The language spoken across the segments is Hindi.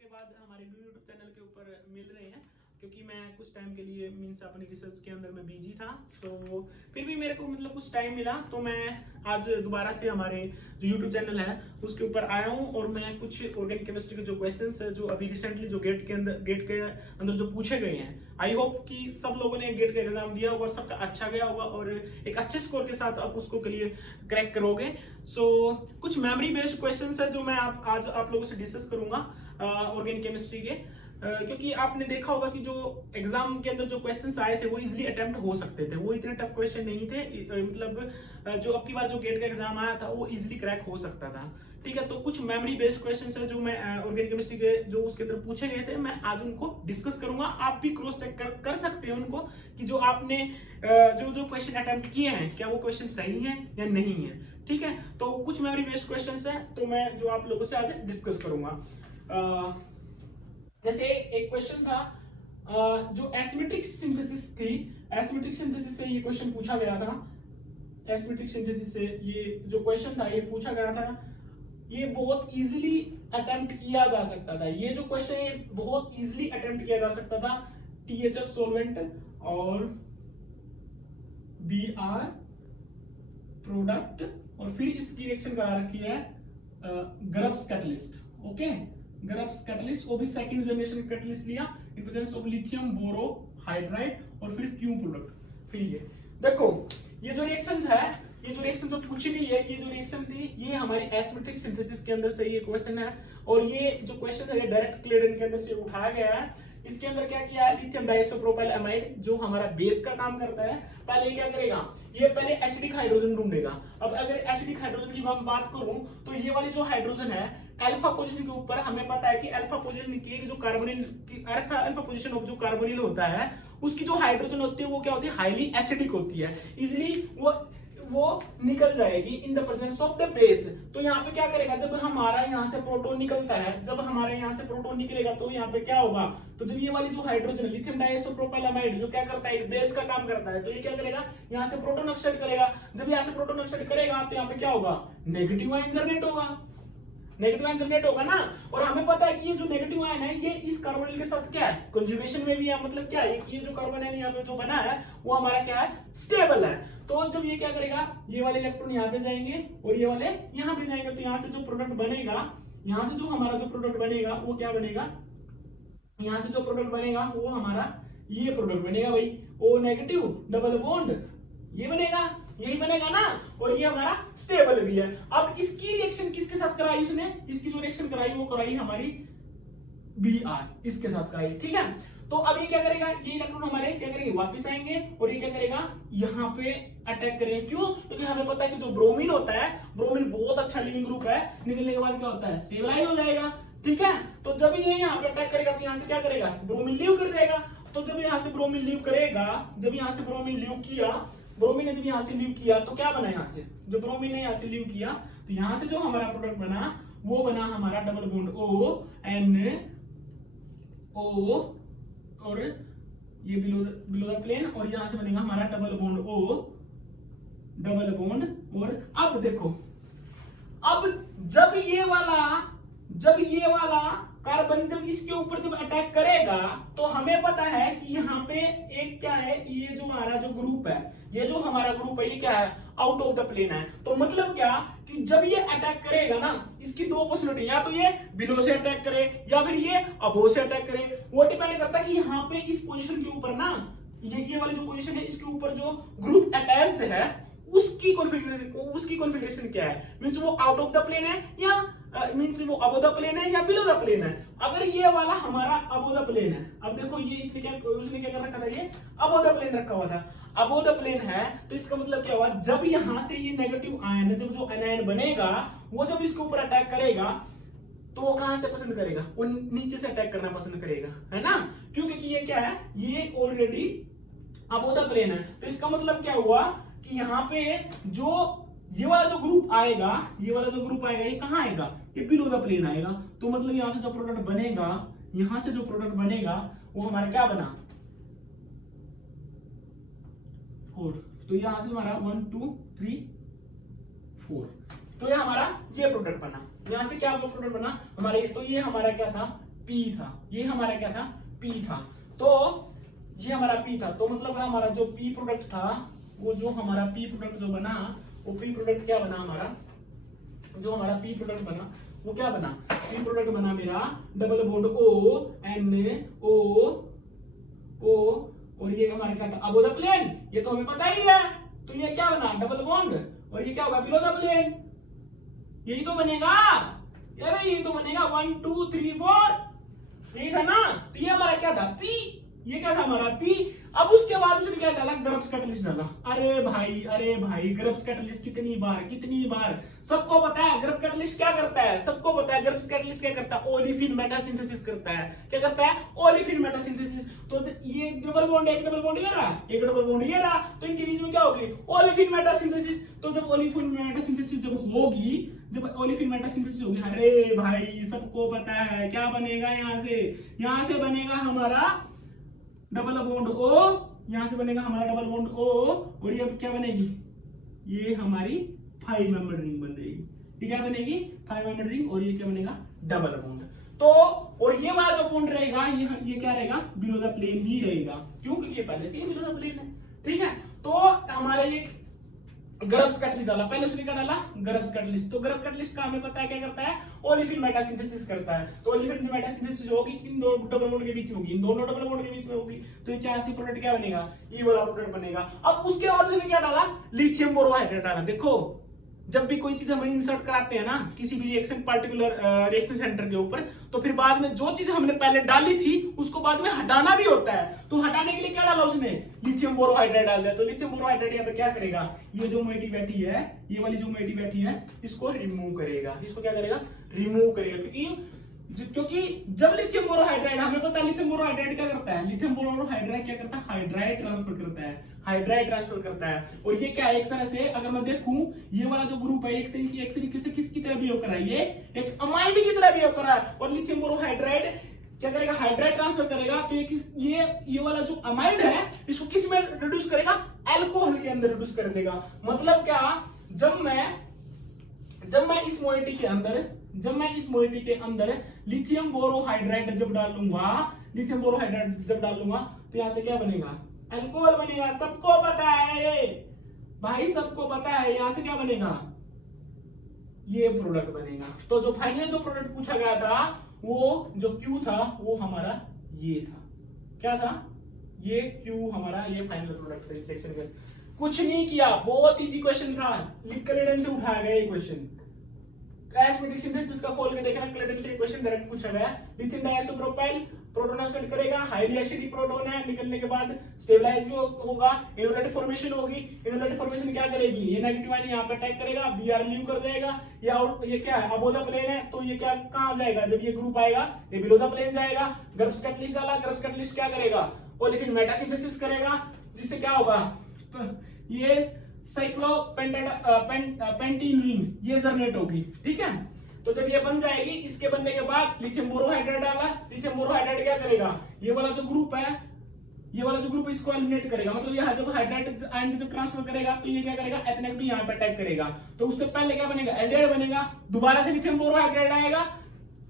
के बाद हमारे यूट्यूब चैनल के ऊपर मिल रहे हैं, क्योंकि मैं कुछ टाइम के लिए मीन्स अपनी रिसर्च के अंदर में बिजी था। तो फिर भी मेरे को मतलब कुछ टाइम मिला, तो मैं आज दोबारा से हमारे जो यूट्यूब चैनल है उसके ऊपर आया हूँ और मैं कुछ ऑर्गेनिक केमिस्ट्री के जो क्वेश्चंस है जो अभी रिसेंटली जो गेट के अंदर जो पूछे गए हैं, आई होप कि सब लोगों ने गेट का एग्जाम दिया होगा और सबका अच्छा गया होगा और एक अच्छे स्कोर के साथ आप उसको के लिए क्रैक करोगे। सो कुछ मेमोरी बेस्ड क्वेश्चंस है जो मैं आज आप लोगों से डिस्कस करूंगा ऑर्गेनिक केमिस्ट्री के, क्योंकि आपने देखा होगा कि जो एग्जाम के अंदर जो क्वेश्चंस आए थे वो इजीली अटेम्प्ट हो सकते थे, वो इतने टफ क्वेश्चन नहीं थे। मतलब जो अब की बार जो गेट का एग्जाम आया था वो इजीली क्रैक हो सकता था। ठीक है, तो कुछ मेमोरी बेस्ड क्वेश्चंस है जो मैं ऑर्गेनिक केमिस्ट्री के जो उसके अंदर पूछे गए थे, मैं आज उनको डिस्कस करूंगा। आप भी क्रॉस चेक कर सकते हैं उनको कि जो आपने जो क्वेश्चन अटेम्प्ट किए हैं क्या वो क्वेश्चन सही है या नहीं है। ठीक है, तो कुछ मेमोरी बेस्ड क्वेश्चंस है तो मैं जो आप लोगों से आज डिस्कस करूंगा। जैसे एक क्वेश्चन था जो एसिमेट्रिक सिंथेसिस थी, एसिमेट्रिक सिंथेसिस से ये क्वेश्चन पूछा गया था। एसिमेट्रिक सिंथेसिस से ये जो क्वेश्चन था ये पूछा गया था, ये बहुत इजीली अटेम्प्ट किया जा सकता था। ये जो क्वेश्चन है बहुत इजीली अटेम्प्ट किया जा सकता था। THF सॉल्वेंट और BR प्रोडक्ट और फिर इसकी रिएक्शन करा रखी है grubs catalyst. Okay, grubs catalyst, वो भी सेकंड जनरेशन कैटलिस्ट लिया in presence of lithium borohydride और फिर क्यू प्रोडक्ट। फिर ये देखो, ये जो रिएक्शन है, ये जो रिएक्शन जो पूछी गई है, ये जो रिएक्शन थी ये हमारी एसिमेट्रिक सिंथेसिस के अंदर से ये क्वेश्चन है और ये जो क्वेश्चन है ये डायरेक्ट क्लेडन के अंदर से उठाया गया है। इसके अंदर क्या किया है, लिथियम डाइसोप्रोपाइल अमाइड जो हमारा बेस का काम करता है, पहले क्या करेगा, ये पहले एसिडिक हाइड्रोजन ढूंढेगा। अब अगर एसिडिक हाइड्रोजन की मैं बात करूं तो ये वाली जो हाइड्रोजन है अल्फा पोजीशन के ऊपर, हमें पता है कि अल्फा पोजीशन की जो कार्बोनिल की अल्फा पोजीशन ऑफ जो कार्बोनिल होता है उसकी जो हाइड्रोजन होती है वो क्या होती है, हाईली एसिडिक होती है, इजीली वो निकल जाएगी in the presence of the base. तो यहाँ पे क्या करेगा, जब हमारा यहाँ से प्रोटॉन निकलता है, जब हमारे यहाँ से प्रोटॉन निकलेगा तो यहाँ पे क्या होगा, तो जब ये वाली जो हाइड्रोजन लिथियम डाइसोप्रोपाइल अमाइड जो क्या करता है, एक बेस का काम करता है, तो ये क्या करेगा, यहाँ से प्रोटॉन ऑक्साइड करेगा। जब यहाँ से प्रोटॉन ऑक्साइड करेगा तो यहाँ पे क्या होगा, नेगेटिव आयन जनरेट होगा, नेगेटिव आयन जनरेट होगा ना। और हमें पता है कि ये जो नेगेटिव आयन है ये इस कार्बोनिल के साथ क्या है, कंजुगेशन में भी है। मतलब क्या है, ये जो कार्बोनिल यहाँ पे जो बना है वो हमारा क्या है, स्टेबल है। तो जब ये क्या करेगा, ये वाले इलेक्ट्रॉन यहाँ पे जाएंगे और ये वाले यहाँ पे जाएंगे, तो यहाँ से जो प्रोडक्ट बनेगा, यहाँ से जो हमारा जो प्रोडक्ट बनेगा वो क्या बनेगा, यहाँ से जो प्रोडक्ट बनेगा वो हमारा ये प्रोडक्ट बनेगा भाई, O नेगेटिव डबल बॉन्ड ये बनेगा, यही बनेगा ना, और ये हमारा स्टेबल भी है। अब इसकी रिएक्शन किसके साथ कराई उसने, इसकी जो रिएक्शन कराई वो कराई हमारी BR, इसके साथ कराई। ठीक है, तो अब ये क्या करेगा, ये इलेक्ट्रॉन हमारे क्या करेंगे, वापस आएंगे और ये क्या करेगा, यहाँ पे अटैक करेंगे। क्यों, क्योंकि हमें पता है कि जो ब्रोमीन होता है, ब्रोमीन बहुत अच्छा लिविंग ग्रुप है, निकलने के बाद क्या होता है, स्टेबलाइज हो जाएगा। ठीक है, तो जब ये यहाँ पे अटैक करेगा तो यहाँ से क्या करेगा, ब्रोमीन लीव कर जाएगा। तो जब यहाँ से ब्रोमीन लीव करेगा, जब यहाँ से ब्रोमीन लीव किया, ब्रोमीन ने जब यहाँ से लीव किया तो क्या बना, यहाँ से जो ब्रोमीन ने यहाँ से लीव किया तो यहाँ से जो हमारा प्रोडक्ट बना वो बना हमारा डबल बॉन्ड O और ये बिलो द प्लेन, और यहाँ से बनेगा हमारा double bond O, double bond. और अब देखो, अब जब ये वाला कार्बन जब इसके ऊपर जब अटैक करेगा तो हमें पता है कि यहाँ पे एक क्या है, ये जो हमारा जो ग्रुप है, ये जो हमारा ग्रुप है ये क्या है, आउट ऑफ द प्लेन है। तो मतलब क्या कि जब ये अटैक करेगा ना, इसकी दो पॉसिबिलिटी, या तो ये बिलो से अटैक करे या फिर ये अबो से अटैक करे। वो डिपेंड करता है कि यहाँ पे इस पोजीशन के ऊपर ना, ये वाली जो पोजीशन है इसके ऊपर जो ग्रुप अटैच्ड है उसकी कॉन्फ़िगरेशन क्या है, मींस वो आउट ऑफ द प्लेन है या मींस वो अबव द प्लेन है या बिलो द प्लेन है। अगर ये वाला हमारा अबव द प्लेन है, अब देखो ये इसने क्या कर रखा था, ये अबव द प्लेन रखा हुआ था, अबव द प्लेन है, तो इसका मतलब क्या हुआ, जब यहां से ये नेगेटिव आयन, जब जो एनायन बनेगा वो जब इसके ऊपर अटैक करेगा तो वो कहां से पसंद करेगा, वो नीचे से अटैक करना पसंद करेगा, है ना। क्यों, क्योंकि ये क्या है, ये ऑलरेडी अबव द प्लेन है। तो इसका मतलब क्या हुआ कि यहाँ पे जो ये वाला जो ग्रुप आएगा, ये कहाँ आएगा, ये बिलो द प्लेन आएगा। तो मतलब यहाँ से जो प्रोडक्ट बनेगा, यहाँ से जो प्रोडक्ट बनेगा वो हमारा क्या बना, 4। तो यहाँ से हमारा 1 2 3 4, तो ये हमारा ये प्रोडक्ट बना। यहाँ से क्या प्रोडक्ट बना हमारे, तो ये हमारा क्या था, P था, ये हमारा क्या था, P था। तो ये हमारा P था, तो मतलब हमारा जो P प्रोडक्ट था, वो जो हमारा P प्रोडक्ट जो बना, वो P प्रोडक्ट क्या बना हमारा, जो हमारा P प्रोडक्ट बना वो क्या बना, P प्रोडक्ट बना मेरा डबल बॉन्ड O और ये हमारा क्या था, अबो द प्लेन, ये तो हमें पता ही है। तो ये क्या बना, डबल बॉन्ड, और ये क्या होगा, बिलो द प्लेन। यही तो बनेगा, ये भाई यही तो बनेगा, 1 2 3 4, यही था ना। तो ये हमारा क्या था, P, ये क्या था हमारा P। अब उसके बाद उसने क्या डाला, ग्रब्स कैटलिस्ट डाला। अरे भाई ग्रब्स कैटलिस्ट कितनी बार सबको पता है ग्रब्स कैटलिस्ट क्या करता है, सबको पता है ग्रब्स कैटलिस्ट क्या करता है, ओलेफिन मेटासिंथेसिस करता है। क्या करता है, ओलेफिन मेटासिंथेसिस। तो ये डबल बॉन्ड, एक डबल बॉन्ड ये रहा, एक डबल बॉन्ड ये रहा, तो इनके बीच में क्या होगी, ओलेफिन मेटासिंथेसिस। तो जब ओलेफिन मेटासिंथेसिस जब होगी, जब ओलेफिन मेटासिंथेसिस होगी, अरे भाई सबको पता है क्या बनेगा, यहां से बनेगा हमारा डबल बॉन्ड O, यहां से बनेगा हमारा डबल बॉन्ड O, और ये अब क्या बनेगी, ये हमारी 5 मेंबर रिंग बनेगी। ये क्या बनेगी, 5 मेंबर रिंग, और ये क्या बनेगा, डबल बॉन्ड। तो और ये वाला जो बॉन्ड रहेगा, ये क्या रहेगा, बिलो द प्लेन ही रहेगा। क्यों, क्योंकि ये पहले से ही बिलो द प्लेन है। ठीक है, तो हमारा ये ग्रब्स कैटलिस्ट डाला, पहले उसने क्या डाला, ग्रब्स कैटलिस्ट। तो ग्रब्स कैटलिस्ट का हमें पता है क्या करता है, ओलेफिन मेटासिंथेसिस करता है। तो ओलेफिन मेटासिंथेसिस होगी किन दो डबल बॉन्ड के बीच में होगी, इन दोनों डबल बॉन्ड के बीच में होगी। तो ये क्या ऐसी प्रोडक्ट क्या बनेगा, ये वाला प्रोडक्ट बनेगा। अब उसके बाद उसने क्या डाला, लिथियम बोरोहाइड्रेट डाला। देखो जब भी कोई चीज हम इंसर्ट कराते हैं ना किसी भी रिएक्शन पार्टिकुलर रिएक्शन सेंटर के ऊपर, तो फिर बाद में जो चीज हमने पहले डाली थी उसको बाद में हटाना भी होता है। तो हटाने के लिए क्या डाला उसने, लिथियम बोरोहाइड्रेट डाल दिया। तो लिथियम बोरोहाइड्रेट यहाँ पे क्या करेगा, ये जो मोइटी बैठी है, ये वाली जो मोइटी बैठी है, इसको रिमूव करेगा। इसको क्या करेगा, रिमूव करेगा। क्योंकि जब लिथियम बोरोहाइड्रेट, हमें पता है लिथियम बोरोहाइड्रेट क्या करता है, लिथियम बोरोहाइड्रेट क्या करता है, हाइड्राइड ट्रांसफर करता है, हाइड्राइड ट्रांसफर करता है। और ये क्या है, एक तरह से अगर मैं देखूं, ये वाला जो ग्रुप है एक तरीके से किसकी तरह बिहेव कर रहा है, ये एक अमाइड की तरह बिहेव कर रहा है। और लिथियम बोरोहाइड्रेट क्या करेगा, हाइड्राइड ट्रांसफर करेगा। तो ये वाला जो अमाइड है इसको किस में रिड्यूस करेगा, अल्कोहल के अंदर रिड्यूस कर देगा। मतलब क्या, जब मैं इस मोइटी के अंदर लिथियम बोरोहाइड्रेट जब डालूंगा, तो यहां से क्या बनेगा, अल्कोहल बनेगा। सबको पता है भाई, सबको पता है। यहां से क्या बनेगा, ये प्रोडक्ट बनेगा। तो जो फाइनल जो प्रोडक्ट पूछा गया था, वो जो Q था वो हमारा ये था। क्या था, ये Q हमारा, ये फाइनल प्रोडक्ट था इस सेक्शन का। कुछ नहीं किया, बहुत इजी क्वेश्चन था, लिख कर रिडन से उठाया गया ये क्वेश्चन। एस्पेटिक सिंथेसिस का खोल के देखना, क्लेडन से क्वेश्चन डायरेक्ट पूछा गया। लिथियम डाइसोप्रोपाइल प्रोटोन एक्सेप्ट करेगा, हाईली एसिडिक प्रोटोन है, निकलने के बाद स्टेबलाइज भी होगा, इनोलेट फॉर्मेशन होगी। इनोलेट फॉर्मेशन क्या करेगी, ये नेगेटिव आयन यहां पे अटैक करेगा, Br लीव कर जाएगा। ये आउट, ये क्या है, अबो द प्लेन है, तो ये क्या कहां जाएगा, जब ये ग्रुप आएगा ये बिलो द प्लेन जाएगा। ग्रब्स कैटलिस्ट डाला, ग्रब्स कैटलिस्ट क्या करेगा, ओलेफिन मेटासिंथेसिस करेगा, जिससे क्या होगा, ये साइक्लोपेंटीन रिंग ये जनरेट होगी। ठीक है, तो जब ये बन जाएगी, इसके बनने के बाद लिथियम बोरोहाइड्रेट डाला। लिथियम बोरोहाइड्रेट क्या करेगा, ये वाला जो ग्रुप है इसको एलिमिनेट करेगा। मतलब ये जब हाइड्राइड आयन जब ट्रांसफर करेगा, तो ये क्या करेगा, H नेगेटिव यहां पे अटैक करेगा। तो उससे पहले क्या बनेगा, एल्डिहाइड बनेगा। दोबारा से लिथियम बोरोहाइड्रेट आएगा।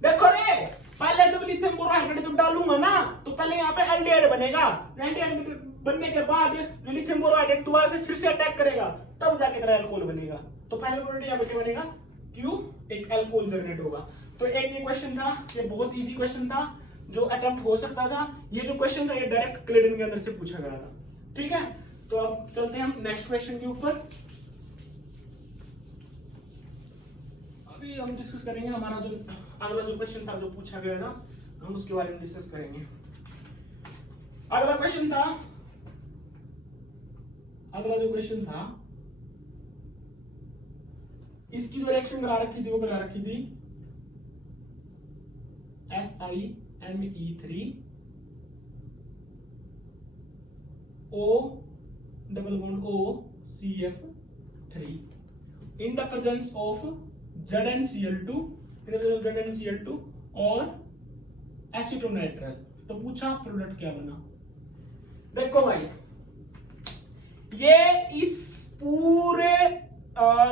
देखो रे, पहले जब लिथियम बोरोहाइड्रेट जब डालूंगा ना, तो पहले यहाँ पे एल्डिहाइड बनेगा। एल्डिहाइड बनने के बाद जो लिथियम बोरोहाइड्रेट दोबारा से फिर से अटैक करेगा, तब जाके तेरा अल्कोहल बनेगा। तो फाइनल प्रोडक्ट यहाँ पे क्या बनेगा, Q, एक अल्कोहल जनरेट होगा। तो एक ये क्वेश्चन था, ये बहुत इजी क्वेश्चन था जो अटेम्प्ट हो सकता था। ये जो क्वेश्चन था ये डायरेक्ट क्लेडन के अंदर से पूछा गया था। ठीक है, तो अब चलते हैं हम नेक्स्ट क्वेश्चन के ऊपर। अभी हम डिस्कस करेंगे हमारा जो अगला जो क्वेश्चन था जो पूछा गया था, हम उसके बारे में डिस्कस करेंगे। अगला जो क्वेश्चन था, इसकी जो रिएक्शन करा रखी थी वो करा रखी थी SiMe3 O double bond O CF3 in the presence of ZnCl2 और एसिटोनाइट्राइल। तो पूछा प्रोडक्ट क्या बना। देखो भाई, ये इस पूरे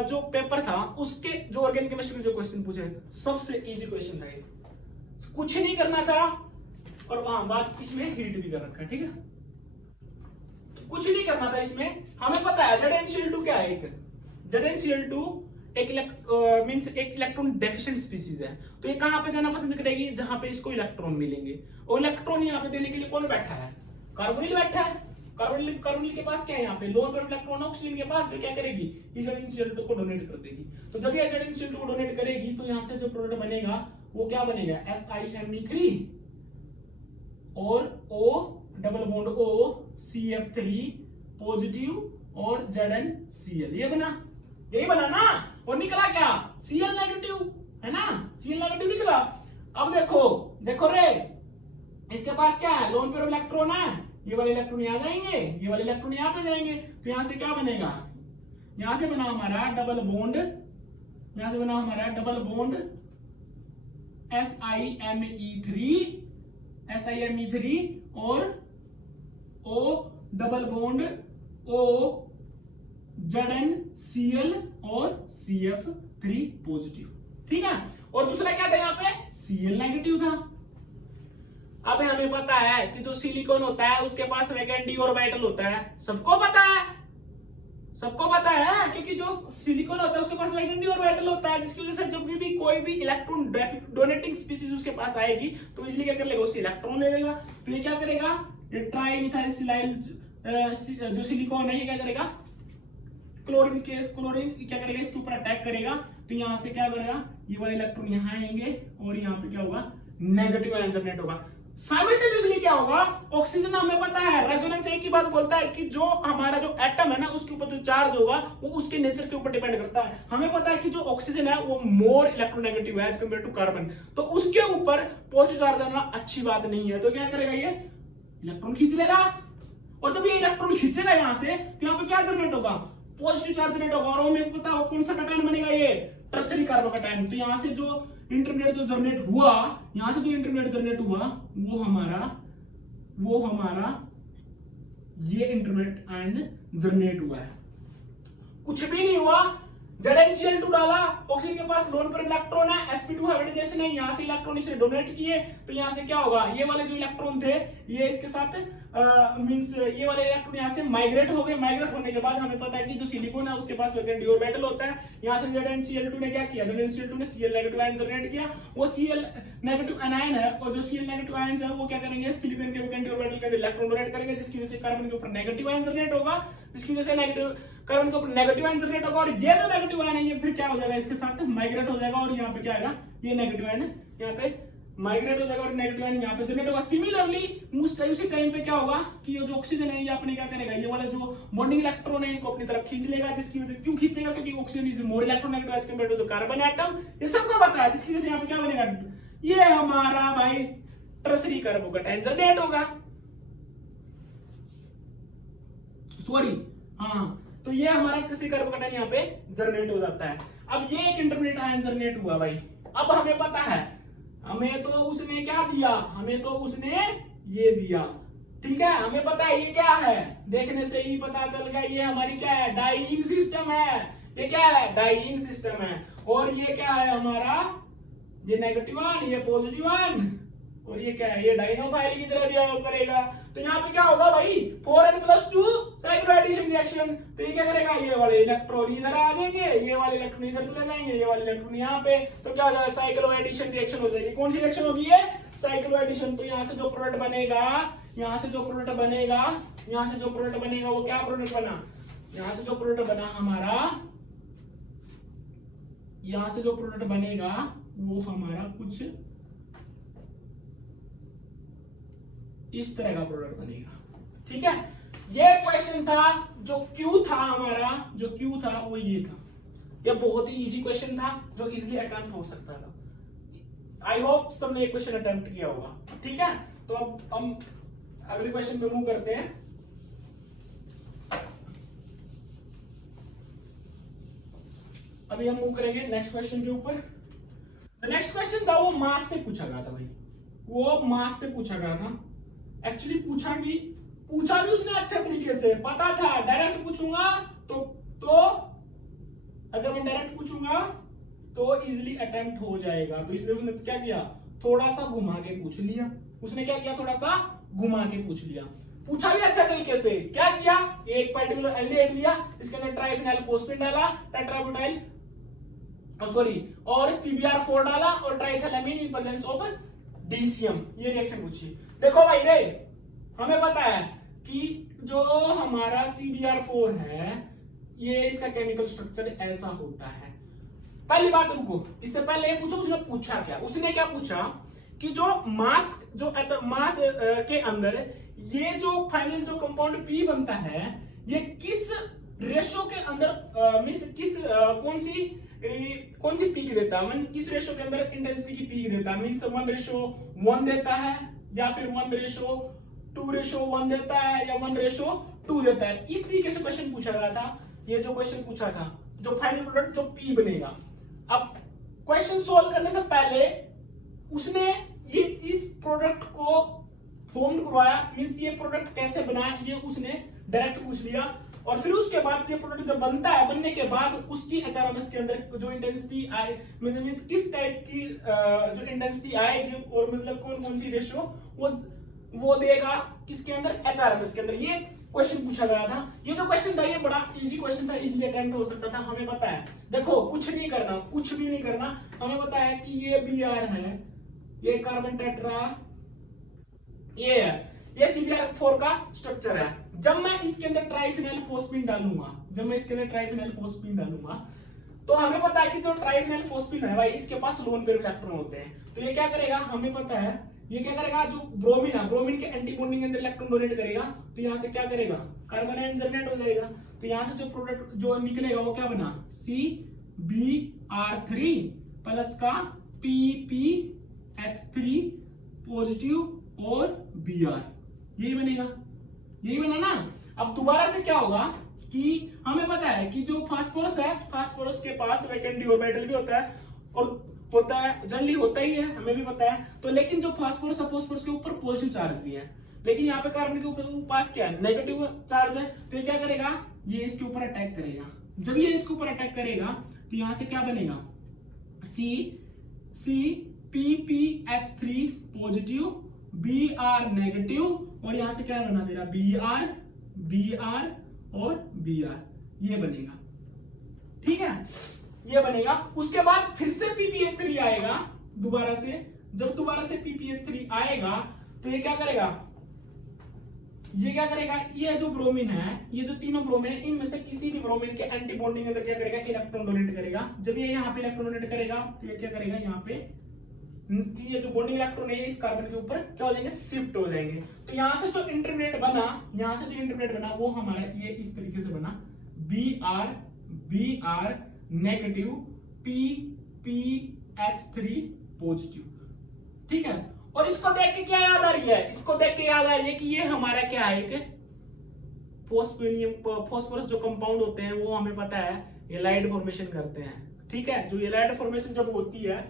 जो पेपर था उसके जो ऑर्गेनिक केमिस्ट्री में जो क्वेश्चन पूछे, सबसे इजी क्वेश्चन था ये। कुछ नहीं करना था, और वहां बात इसमें हीट भी कर रखा है, ठीक है। तो कुछ नहीं करना था इसमें, हमें पता है ZnCl2 क्या है, एक ZnCl2 एक मींस एक इलेक्ट्रॉन डेफिशिएंट स्पीसीज है। तो ये कहां पे जाना पसंद करेगी, जहां पे इसको इलेक्ट्रॉन मिलेंगे, और इलेक्ट्रॉन यहाँ पे देने के लिए कौन बैठा है, कार्बोनिल बैठा है। कार्बोनिल के पास क्या है, यहाँ पे लोन पर इलेक्ट्रॉन, ऑक्सीजन के पास क्या करेगी, ये ZnCl2 को डोनेट कर देगी। तो जब ये ZnCl2 को डोनेट करेगी तो यहाँ से जो प्रोडक्ट बनेगा वो क्या बनेगा, SiMe3 और O double bond O CF3 positive और ZnCl, ये बना, यही बना ना। और निकला क्या, Cl नेगेटिव है ना, Cl नेगेटिव निकला। अब देखो देखो रे, इसके पास क्या है, लोन पेयर इलेक्ट्रॉन है, ये वाले इलेक्ट्रॉन यहाँ जाएंगे, ये वाले इलेक्ट्रॉन यहाँ पे जाएंगे, तो यहाँ से क्या बनेगा, यहाँ से बना हमारा डबल बॉन्ड, यहाँ से बना हमारा डबल बॉन्ड SiMe3 और O double bond O ZnCl और CF3 पॉजिटिव, ठीक है। और दूसरा क्या था यहाँ पे, Cl नेगेटिव था। अब हमें पता है कि जो सिलिकॉन होता है उसके पास वैकेंट d ऑर्बिटल होता है, सबको पता है, सबको पता है, क्योंकि जो सिलिकॉन होता है उसके पास वैकेंट d ऑर्बिटल होता है, जिसकी वजह से जब भी कोई भी इलेक्ट्रॉन डोनेटिंग स्पीसीज उसके पास आएगी तो इजीली क्या कर लेगा, उसे इलेक्ट्रॉन ले लेगा। तो ये क्या करेगा, ये ट्राइमिथाइलसिलाइल जो सिलिकॉन है ये क्या करेगा, क्लोरीन क्या करेगा, इसके ऊपर अटैक करेगा। तो यहां से क्या करेगा, ये वाले इलेक्ट्रॉन यहां आएंगे और यहाँ पे क्या होगा, नेगेटिव आयन जनरेट होगा। साइमल्टेनियसली क्या होगा, ऑक्सीजन हमें पता है, रेजोनेंस एक ही बात बोलता है कि जो हमारा जो एटम है ना उसके ऊपर जो चार्ज होगा वो उसके नेचर के ऊपर डिपेंड करता है। हमें पता है कि जो ऑक्सीजन है वो मोर इलेक्ट्रोनेगेटिव है एज कंपेयर टू कार्बन, तो उसके ऊपर पॉजिटिव चार्ज आना अच्छी बात नहीं है। तो क्या करेगा, ये इलेक्ट्रॉन खींच लेगा, और जब ये इलेक्ट्रॉन खींचेगा यहाँ से तो यहाँ पे क्या जनरेट होगा, पॉजिटिव चार्ज जनरेट होगा। और हमें पता है कौन सा कटायन बनेगा, ये टर्सरी कार्बोकटायन। तो यहाँ से जो इंटरमीडिएट जो जनरेट हुआ, यहां से जो इंटरमीडिएट जनरेट हुआ वो हमारा ये इंटरमीडिएट आयन जनरेट हुआ है, कुछ भी नहीं हुआ। ZnCl2 डाला, ऑक्सीजन के पास लोन पर इलेक्ट्रॉन है, sp2 हाइब्रिडाइजेशन है, यहां से इलेक्ट्रॉन इसे डोनेट किए, तो यहां से क्या होगा, ये वाले जो इलेक्ट्रॉन थे ये इसके साथ मींस ये वाले इलेक्ट्रॉन यहां से माइग्रेट हो गए। माइग्रेट होने के बाद हमें पता है कि जो सिलिकॉन है उसके पास वैकेंट d ऑर्बिटल होता है। यहां से ZnCl2 ने क्या किया, ZnCl2 ने Cl नेगेटिव आयन जनरेट किया, वो Cl नेगेटिव आयन है, और जो Cl नेगेटिव आयन है वो क्या करेंगे, सिलिकॉन के वैकेंट d ऑर्बिटल के अंदर इलेक्ट्रॉन डोनेट करेंगे, जिसकी वजह से कार्बन के ऊपर नेगेटिव आयन जनरेट होगा, जिसकी वजह से नेगेटिव कार्बन के ऊपर नेगेटिव आयन जनरेट होगा, और ये जो नेगेटिव आयन है ये फिर क्या हो जाएगा, इसके साथ माइग्रेट हो जाएगा, और यहाँ पे क्या आएगा, ये नेगेटिव आयन यहाँ पे माइग्रेट हो जाएगा और नेगेटिव आयन यहाँ पे जनरेट होगा। सिमिलरली उसी टाइम पे क्या होगा कि ये जो ऑक्सीजन है ये अपने क्या करेगा, ये वाला जो बॉन्डिंग इलेक्ट्रॉन है इनको अपनी तरफ खींच लेगा, जिसकी वजह क्यों खींचेगा, क्योंकि oxygen is more electronegative as compared to the carbon atom, ये सबको पता है, जिसकी वजह से यहाँ पे क्या बनेगा, ये हमारा भाई टर्सरी कार्बोकटायन जनरेट होगा। सॉरी हाँ, तो ये हमारा टर्सरी कार्बोकटायन यहाँ पे जनरेट हो जाता है। अब ये एक इंटरमीडिएट आयन जनरेट हुआ भाई। अब हमें पता है, हमें तो उसने क्या दिया, हमें तो उसने ये दिया, ठीक है, हमें पता है ये क्या है, देखने से ही पता चल गया ये हमारी क्या है, डाइईन सिस्टम है। ये क्या है, डाइईन सिस्टम है। और ये क्या है हमारा, ये नेगेटिव आयन, ये पॉजिटिव आयन, और ये क्या है, ये डाइनोफाइल की तरह बिहेव करेगा। तो यहाँ पे क्या होगा भाई, 4n+2 साइक्लोएडिशन रिएक्शन। तो ये क्या करेगा, ये वाले इलेक्ट्रॉन इधर आ जाएंगे, ये वाले इलेक्ट्रॉन इधर चले जाएंगे, ये वाले इलेक्ट्रॉन यहाँ पे, तो क्या हो जाएगा, साइक्लोएडिशन रिएक्शन हो जाएगी। कौन सी रिएक्शन होगी ये, साइक्लोएडिशन। तो यहाँ से जो प्रोडक्ट बनेगा, यहाँ से जो प्रोडक्ट बनेगा, यहाँ से जो प्रोडक्ट बनेगा वो क्या प्रोडक्ट बना, यहाँ से जो प्रोडक्ट बना हमारा, यहाँ से जो प्रोडक्ट बनेगा वो हमारा कुछ इस तरह का प्रोडक्ट बनेगा, ठीक है। ये क्वेश्चन था, जो क्यू था हमारा, जो क्यू था वो ये था। ये बहुत ही इजी क्वेश्चन था जो इजीली अटेम्प्ट हो सकता था। आई होप सबने ये क्वेश्चन अटेम्प्ट किया होगा, ठीक है। तो अब हम अगले क्वेश्चन पे मूव करते हैं। अभी हम मूव करेंगे नेक्स्ट क्वेश्चन के ऊपर। नेक्स्ट क्वेश्चन था वो मास से पूछा गया था भाई, वो मास से पूछा गया था। एक्चुअली पूछा भी उसने अच्छे तरीके से, पता था डायरेक्ट पूछूंगा तो अगर मैं डायरेक्ट पूछूंगा तो इजीली अटेम्प्ट हो जाएगा, तो इसलिए उसने क्या किया, थोड़ा सा घुमा के पूछ लिया। उसने क्या किया, थोड़ा सा घुमा के पूछ लिया। पूछा भी अच्छा तरीके से, क्या किया, एक पर्टिकुलर एल्डिहाइड लिया, इसके अंदर ट्राइफिनाइल फोस्फेट डाला, टेट्राब्यूटाइल सॉरी और CBr4 डाला और ट्राइथैलामीन इन प्रेजेंस ऑफ DCM, ये रिएक्शन पूछी। देखो भाई रे, हमें पता है कि जो हमारा CBr4 है, ये इसका केमिकल स्ट्रक्चर ऐसा होता है। पहली बात रुको, इससे पहले पूछो उसने पूछा क्या। उसने क्या पूछा कि जो मास के अंदर ये जो फाइनल जो कंपाउंड P बनता है, ये किस रेशो के अंदर मींस किस कौन सी पीक देता है, किस रेशो के अंदर इंटेंसिटी की पीक देता है, मींस 1:1 देता है या फिर 1:2:1 देता है या 1:2 देता है। इस तरीके से क्वेश्चन पूछा गया था। ये जो क्वेश्चन पूछा था, जो फाइनल प्रोडक्ट जो P बनेगा। अब क्वेश्चन सॉल्व करने से पहले उसने ये इस प्रोडक्ट को फॉर्म करवाया, मींस ये प्रोडक्ट कैसे बना, ये उसने डायरेक्ट पूछ लिया। और फिर उसके बाद ये प्रोडक्ट जब बनता है, बनने के बाद उसकी HRMS के अंदर जो इंटेंसिटी आए, मतलब किस टाइप की जो इंटेंसिटी आएगी और मतलब कौन कौन सी रेशियो वो देगा किसके अंदर, HRMS के अंदर। ये क्वेश्चन पूछा गया था। ये जो क्वेश्चन था ये बड़ा इजी क्वेश्चन था, इजीली अटेम्प्ट हो सकता था। हमें पता है, देखो कुछ नहीं करना, कुछ भी नहीं करना। हमें पता है कि ये Br है, ये कार्बन टेट्रा, ये CBr4 का स्ट्रक्चर है। जब मैं इसके अंदर ट्राइफिनाइल फोस्फीन डालूंगा, तो हमें पता है कि जो ट्राइफिनाइल फोस्फीन है भाई, इसके पास लोन पेयर इलेक्ट्रॉन होते हैं। तो ये क्या करेगा, हमें पता है ये क्या करेगा, जो ब्रोमीन है, ब्रोमीन के एंटी बॉन्डिंग के अंदर इलेक्ट्रॉन डोनेट करेगा। तो यहाँ से क्या करेगा, कार्बन आयन जनरेट हो जाएगा। तो यहाँ से जो प्रोडक्ट जो निकलेगा वो क्या बना, CBr3 प्लस का PPH3 पॉजिटिव और Br, यही बनेगा, यही बना ना। अब दोबारा से क्या होगा कि हमें पता है कि जो फास्फोरस है, फास्फोरस के पास वैकेंट डी ऑर्बिटल भी होता है और होता है जनरली होता ही है, हमें भी पता है। तो लेकिन जो फास्फोरस है, फास्फोरस के ऊपर पॉजिटिव चार्ज भी है, लेकिन यहाँ पे कार्बन के ऊपर पास क्या है, नेगेटिव चार्ज है। तो ये क्या करेगा, ये इसके ऊपर अटैक करेगा। जब ये इसके ऊपर अटैक करेगा तो यहाँ से क्या बनेगा, PPH3 पॉजिटिव, Br नेगेटिव, और यहां से क्या बना दे रहा, Br और Br, ये बनेगा। ठीक है, ये बनेगा। उसके बाद फिर से PPH3 आएगा दोबारा से। जब दोबारा से PPH3 आएगा तो ये क्या करेगा, ये जो ब्रोमीन है, ये जो तीनों ब्रोमीन है, इनमें से किसी भी ब्रोमीन के एंटी बॉन्डिंग के अंदर क्या करेगा, इलेक्ट्रॉन डोनेट करेगा। जब ये यहाँ पे इलेक्ट्रॉन डोनेट करेगा तो ये क्या करेगा, यहाँ पे ये जो बॉन्डिंग इलेक्ट्रॉन है इस कार्बन के ऊपर क्या हो जाएंगे, शिफ्ट हो जाएंगे। तो यहाँ से जो इंटरमीडिएट बना, वो हमारा ये इस तरीके से बना, Br नेगेटिव, PPH3 पॉजिटिव। ठीक है, और इसको देख के क्या याद आ रही है, कि ये हमारा क्या है, एक फॉस्फोरस जो कंपाउंड होते हैं वो हमें पता है एलाइड फॉर्मेशन करते हैं। ठीक है, जो एलाइड फॉर्मेशन जब होती है,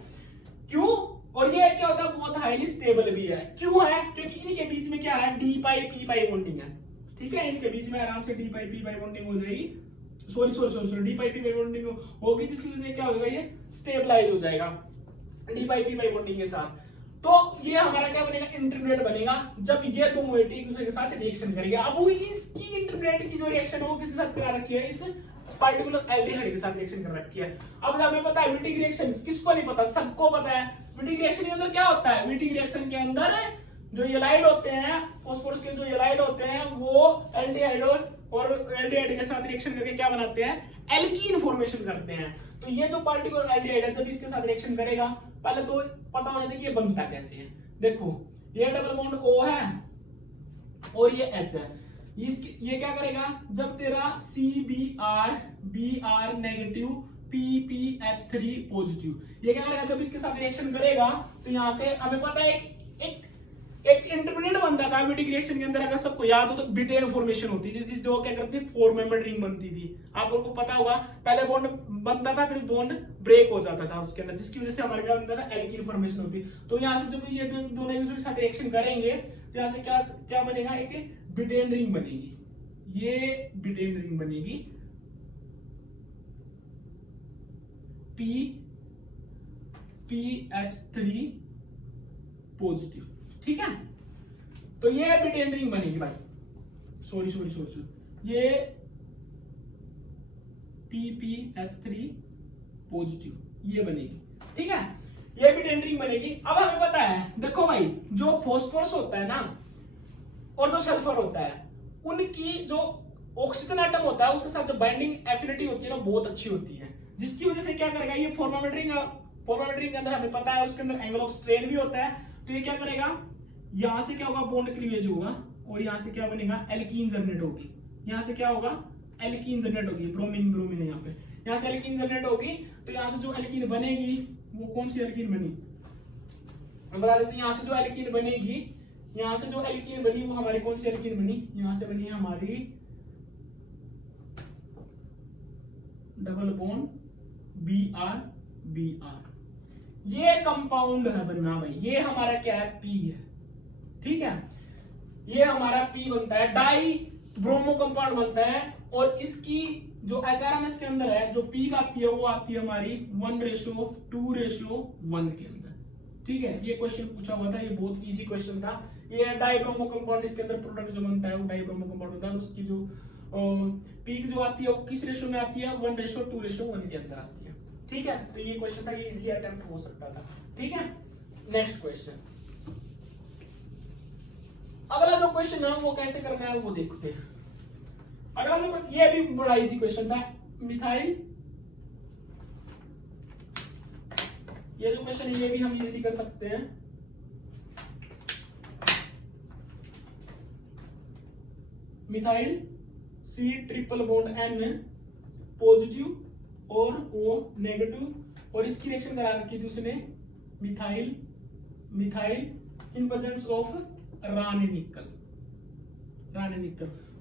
क्यों, और ये क्या होता है, बहुत हाईली स्टेबल भी है। क्यों है, क्योंकि इनके बीच में क्या है, डी पाई पी पाई बॉन्डिंग है। ठीक है, इनके बीच में आराम से डी पाई पी पाई बॉन्डिंग हो जाएगी, सॉरी डी पाई पी पाई बॉन्डिंग होगी, जिसकी वजह से क्या होगा, ये स्टेबलाइज हो जाएगा डी पाई पी पाई बॉन्डिंग के साथ। तो ये हमारा क्या बनेगा, इंटरमीडिएट बनेगा, जब ये दो मोइटी एक दूसरे के साथ रिएक्शन करेंगे। अब वो इसकी इंटरमीडिएट की जो रिएक्शन है वो किसके साथ करा रखी है, इस पर्टिकुलर एल्डिहाइड के साथ रिएक्शन कर रखी है। अब हमें पता है विटिंग रिएक्शन, किसको नहीं पता, सबको पता है। विटिंग रिएक्शन के अंदर क्या होता है, विटिंग रिएक्शन के अंदर जो एलाइड होते हैं, फास्फोरस के जो एलाइड होते हैं, वो एल्डिहाइड और एल्डिहाइड के साथ रिएक्शन करके क्या बनाते हैं, एल्कीन फॉर्मेशन करते हैं। तो ये जो पार्टिकुलर एल्डिहाइड है, जब इसके साथ रिएक्शन करेगा, पहले तो पता होना चाहिए ये बनता कैसे है। देखो, ये डबल बॉन्ड O है और ये H है। ये क्या करेगा, जब तेरा Br नेगेटिव, PPH3 पॉजिटिव, ये क्या करेगा, जब इसके साथ रिएक्शन करेगा तो यहां से हमें पता है एक इंटरमीडिएट बनता था विटिंग रिएक्शन के अंदर। अगर सबको याद हो तो बिटेन फॉर्मेशन होती थी, जिस जो क्या करती थी, 4 मेंबर रिंग बनती थी। आप लोगों को पता होगा, पहले बॉन्ड बनता था, फिर बॉन्ड ब्रेक हो जाता था उसके अंदर, जिसकी वजह से हमारे क्या बनता था, एल्कीन फॉर्मेशन होती। तो यहाँ से जब ये दोनों एक दूसरे के साथ रिएक्शन करेंगे तो यहाँ से क्या बनेगा, एक बिटेन रिंग बनेगी। ये बिटेन रिंग बनेगी, PPH3 पॉजिटिव। ठीक है, तो ये बिटेन रिंग बनेगी भाई, सॉरी ये PPH3 पॉजिटिव ये बनेगी। ठीक है, ये बिटेन रिंग बनेगी। अब हमें पता है, देखो भाई, जो फॉस्फोरस होता है ना और जो सल्फर होता है, उनकी जो ऑक्सीजन एटम होता है उसके साथ जो बाइंडिंग एफिनिटी होती है ना बहुत अच्छी होती है, जिसकी वजह से क्या करेगा ये फॉर्मामेट रिंग के अंदर हमें पता है उसके अंदर एंगल ऑफ स्ट्रेन भी होता है। तो ये क्या करेगा, यहां से क्या होगा, बॉन्ड क्लीवेज होगा और यहां से क्या बनेगा, एल्कीन जनरेट होगी। यहां से क्या होगा, एल्कीन जनरेट होगी, ब्रोमीन है यहाँ पे, यहां से एल्कीन जनरेट होगी। तो यहां से जो एल्कीन बनेगी वो कौन सी एल्कीन बनी, हम बता देते हैं। यहां से जो एल्कीन बनेगी, यहां से जो एल्कीन बनी वो हमारी कौन सी एल्कीन बनी, यहां से बनी हमारी डबल बॉन्ड BR। ये कंपाउंड है बना भाई, ये हमारा क्या है, P है। ठीक है, ये हमारा P बनता है, डाई ब्रोमो कंपाउंड बनता है। और इसकी जो HRMS के अंदर है, जो P आती है वो आती है हमारी 1:2:1 के अंदर। ठीक है, ये क्वेश्चन पूछा हुआ था, ये बहुत इजी क्वेश्चन था। ये डाइब्रोमो कंपाउंड, इसके अंदर प्रोडक्ट जो बनता है वो डाइब्रोमो कंपाउंड होता है। उसकी जो पीक जो आती है वो किस रेशियो में आती है, 1:2:1 के अंदर आती है। ठीक है, तो ये क्वेश्चन था, ये इजी अटेम्प्ट हो सकता था। ठीक है, नेक्स्ट क्वेश्चन। अगला जो क्वेश्चन है वो कैसे करना है वो देखते हैं। अगला जो, ये भी बड़ा इजी क्वेश्चन था, मिथाइल। ये जो क्वेश्चन है ये भी हम इजीली कर सकते हैं। Methyl C triple bond N positive और O नेगेटिव, और इसकी रिएक्शन करा रखी थी उसने मिथाइल इन प्रेजेंस ऑफ रानी निकल।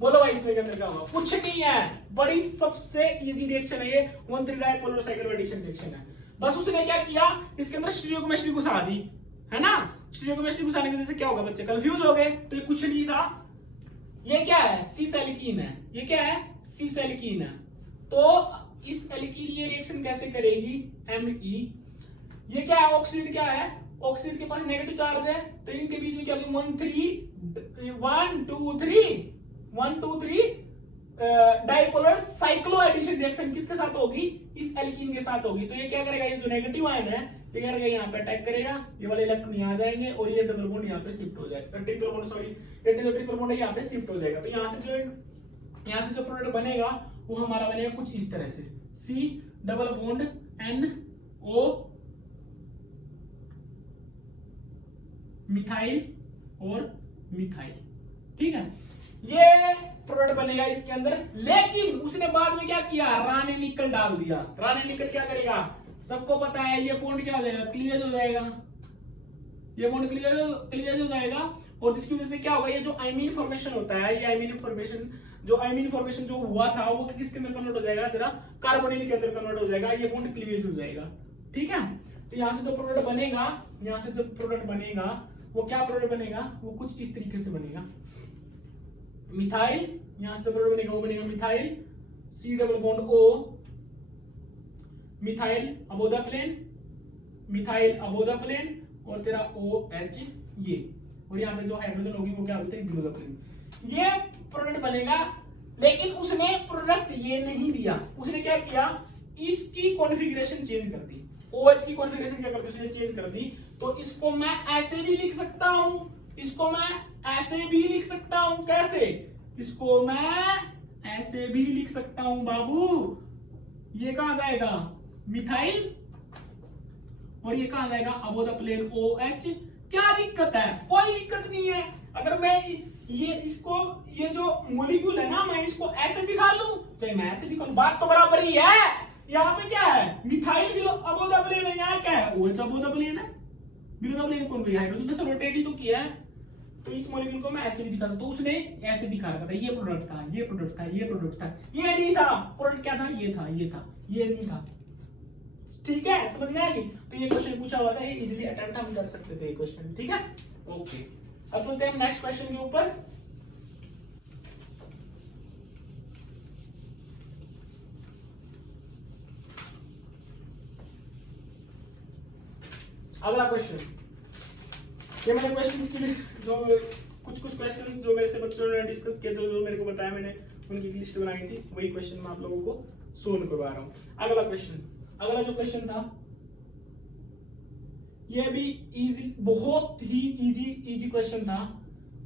बोलो भाई इसमें क्या होगा, कुछ नहीं है, बड़ी सबसे इजी रिएक्शन है ये, 1,3 डाइपोलर साइक्लो एडिशन रिएक्शन है। बस उसने क्या किया, इसके अंदर स्टीरियोकेमिस्ट्री घुसा दी, है ना। स्टीरियोकेमिस्ट्री घुसाने की वजह से क्या होगा, बच्चे कंफ्यूज हो गए। तो ये कुछ नहीं था, ये क्या है, cis एल्कीन है। ये क्या है, cis एल्कीन है। तो इस एल्कीन ये रिएक्शन कैसे करेगी, Me। ये क्या है, ऑक्सीजन क्या है, ऑक्सीजन के पास नेगेटिव चार्ज है, तो इनके बीच में क्या होगी, 1 2 3 डाइपोलर साइक्लो एडिशन रिएक्शन किसके साथ होगी, इस एल्कीन के साथ होगी। तो ये क्या करेगा, ये जो नेगेटिव आयन है ये क्या करेगा, यहाँ पे अटैक करेगा, ये वाले इलेक्ट्रॉन यहाँ आ जाएंगे और ये डबल बॉन्ड यहाँ पे शिफ्ट हो जाएगा, ट्रिपल बॉन्ड सॉरी, ये ट्रिपल बॉन्ड यहाँ पे शिफ्ट हो जाएगा। तो यहाँ से जो प्रोडक्ट बनेगा वो हमारा बनेगा कुछ इस तरह से, C double bond NO methyl और मिथाइल। ठीक है, ये प्रोडक्ट बनेगा इसके अंदर। लेकिन उसने बाद में क्या किया, रानी निकल डाल दिया। रानी निकल क्या करेगा, सबको पता है, ये बॉन्ड क्या हो जाएगा, क्लीवेज हो जाएगा, ये बॉन्ड क्लीवेज हो जाएगा। और जिसकी वजह से क्या होगा, ये जो आइमीन फॉर्मेशन होता है, ये आइमीन फॉर्मेशन जो हुआ था वो किसके अंदर कन्वर्ट हो जाएगा, तेरा कार्बोनिल के अंदर कन्वर्ट हो जाएगा, ये बॉन्ड क्लीवेज हो जाएगा। ठीक है, तो यहाँ से जो प्रोडक्ट बनेगा, वो क्या प्रोडक्ट बनेगा, वो कुछ इस तरीके से बनेगा। मिथाइल, यहां से प्रोडक्ट बनेगा, वो बनेगा methyl C double bond O, methyl above the plane और तेरा OH ये, और यहाँ पे जो हाइड्रोजन होगी वो क्या होती है, बिलो द प्लेन। ये प्रोडक्ट बनेगा। लेकिन उसने प्रोडक्ट ये नहीं दिया, उसने क्या किया, इसकी कॉन्फ़िगरेशन चेंज कर दी। OH की कॉन्फ़िगरेशन क्या कर दी, उसने चेंज कर दी। तो इसको मैं ऐसे भी लिख सकता हूं, इसको मैं ऐसे भी लिख सकता हूं, कैसे, इसको मैं ऐसे भी लिख सकता हूं बाबू। ये कहां जाएगा, मिथाइल, और ये कहां जाएगा, अबोव द प्लेन OH। क्या दिक्कत है, कोई दिक्कत नहीं है। अगर मैं ये जो मॉलिक्यूल है ना, मैं इसको ऐसे दिखा लूं, चाहे मैं ऐसे दिखा लूं, बात तो बराबर ही है। यहाँ पे क्या है, methyl below above the plane है, यहाँ क्या है, OH अबोव द प्लेन है। बिलो द प्लेन कौन गई, हाइड्रोजन से रोटेट ही तो किया है। तो इस मॉलिक्यूल को मैं ऐसे भी दिखा सकता हूं, तो उसने ऐसे दिखा रखा था, ये प्रोडक्ट था, ये प्रोडक्ट था, ये प्रोडक्ट था, ये नहीं था। प्रोडक्ट क्या था, ये था, ये नहीं था। ठीक है, समझ में आ गई। तो ये क्वेश्चन पूछा हुआ था, ये इजीली अटेम्प्ट हम कर सकते थे ये क्वेश्चन। ठीक है, ओके। अब चलते हैं नेक्स्ट क्वेश्चन के ऊपर। अगला क्वेश्चन ये मैंने क्वेश्चंस के लिए जो कुछ क्वेश्चन जो मेरे से बच्चों ने डिस्कस किए, जो मेरे को बताया, मैंने उनकी लिस्ट बनाई थी, वही क्वेश्चन मैं आप लोगों को सोल्व करवा रहा हूँ। अगला क्वेश्चन, अगला जो क्वेश्चन था ये भी इजी, बहुत ही इजी क्वेश्चन था।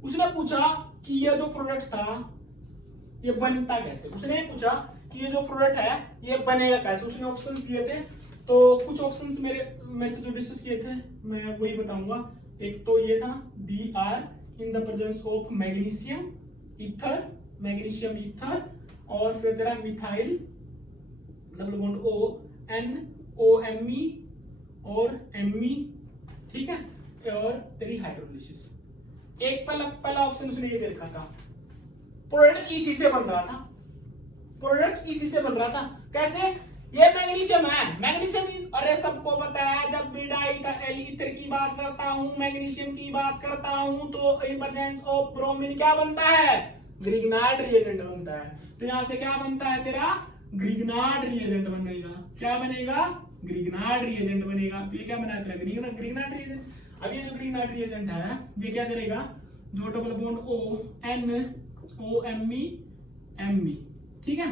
उसने पूछा कि ये जो प्रोडक्ट था ये बनता कैसे। उसने पूछा कि ये जो प्रोडक्ट है ये बनेगा कैसे। उसने ऑप्शंस दिए थे, तो कुछ ऑप्शंस मेरे से जो डिस्कस किए थे मैं वही बताऊंगा। एक तो ये था Br in the presence of magnesium ether, magnesium ether, और फिर तेरा methyl double bond O NOMe और Me, ठीक है, और तेरी हाइड्रोलिसिस। एक पहला ऑप्शन उसने ये दे रखा था, प्रोडक्ट इसी से बन रहा था, प्रोडक्ट इसी से बन रहा था। कैसे? ये मैग्नीशियम है, मैग्नीशियम, अरे सबको पता है जब भी डाई ईथर की बात करता हूं, मैग्नीशियम की बात करता हूं, तो इन प्रेजेंस ऑफ ब्रोमीन क्या बनता है? ग्रिग्नार्ड रिएजेंट बनता है। तो यहां से क्या बनता है तेरा? ग्रिग्नार्ड रिएजेंट बनेगा। क्या बनेगा? ग्रिग्नार्ड रिएजेंट बनेगा। तो ये क्या बना है तेरा? Grignard reagent. अब ये जो ग्रिग्नार्ड रिएजेंट है ये क्या करेगा? जो डबल बॉन्ड NOMe, ठीक है,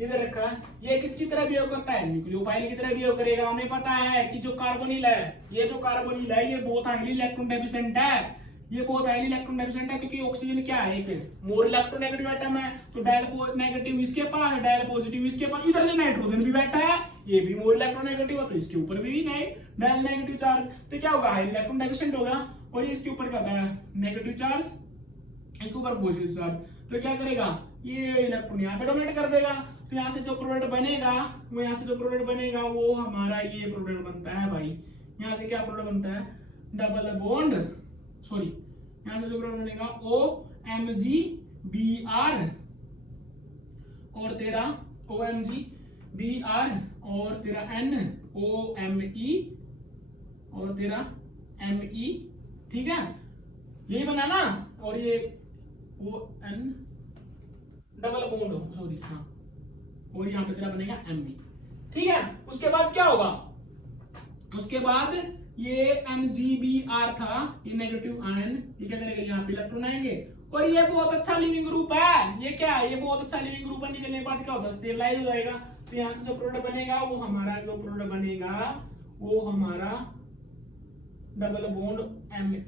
इधर रखा है, ये किसकी तरह बिहेव करता है? न्यूक्लियोफाइल की तरह बिहेव करेगा। हमें पता है कि जो कार्बोनिल है, ये जो कार्बोनिल है ये बहुत हाईली इलेक्ट्रॉन डेफिशिएंट है, ये बहुत हाईली इलेक्ट्रॉन डेफिशिएंट है, क्योंकि ऑक्सीजन क्या है? एक मोर इलेक्ट्रोनेगेटिव एटम है, तो डायल नेगेटिव इसके पास, डायल पॉजिटिव इसके पास, इधर से नाइट्रोजन भी बैठा है, ये भी मोर इलेक्ट्रोनेगेटिव है, तो इसके ऊपर भी नहीं डायल नेगेटिव चार्ज, तो क्या होगा? हाई इलेक्ट्रॉन डेफिशिएंट होगा। और ये इसके ऊपर क्या होता है? नेगेटिव चार्ज, इसके ऊपर पॉजिटिव चार्ज, तो क्या करेगा? ये इलेक्ट्रॉन यहाँ पे डोनेट कर देगा। तो यहाँ से जो प्रोडक्ट बनेगा वो, यहाँ से जो प्रोडक्ट बनेगा वो हमारा ये प्रोडक्ट बनता है भाई। यहाँ से क्या प्रोडक्ट बनता है? डबल बॉन्ड, सॉरी, यहाँ से जो प्रोडक्ट बनेगा OMgBr और तेरा OMgBr और तेरा NOMe और तेरा Me, ठीक है, यही बना ना। और ये ON डबल बॉन्ड, सॉरी, हाँ, और यहाँ पे तेरा बनेगा Me, ठीक है। उसके बाद क्या होगा? उसके बाद ये MgBr था, ये नेगेटिव आयन, ये क्या करेगा? यहाँ पे इलेक्ट्रॉन आएंगे, और ये बहुत अच्छा लिविंग ग्रुप है। ये क्या है? ये बहुत अच्छा लिविंग ग्रुप है। निकलने के बाद क्या होता है? स्टेबलाइज हो जाएगा। तो यहाँ से जो प्रोडक्ट बनेगा वो हमारा, जो प्रोडक्ट बनेगा वो हमारा डबल बॉन्ड Me।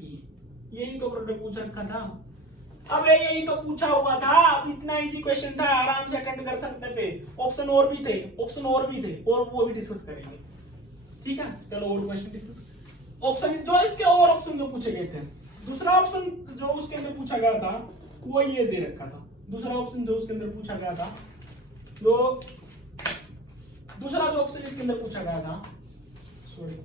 यही तो प्रोडक्ट पूछ रखा था। अबे यही तो पूछा हुआ था। अब इतना इजी क्वेश्चन था, आराम से अटेंड कर सकते थे। ऑप्शन और भी थे, और वो भी डिस्कस करेंगे, ठीक है। चलो और क्वेश्चन डिस्कस। ऑप्शन जो इसके और ऑप्शन जो पूछे गए थे, दूसरा ऑप्शन जो उसके अंदर पूछा गया था वो ये दे रखा था। दूसरा ऑप्शन जो उसके अंदर पूछा गया था, जो दूसरा जो ऑप्शन इसके अंदर पूछा गया था, सॉरी,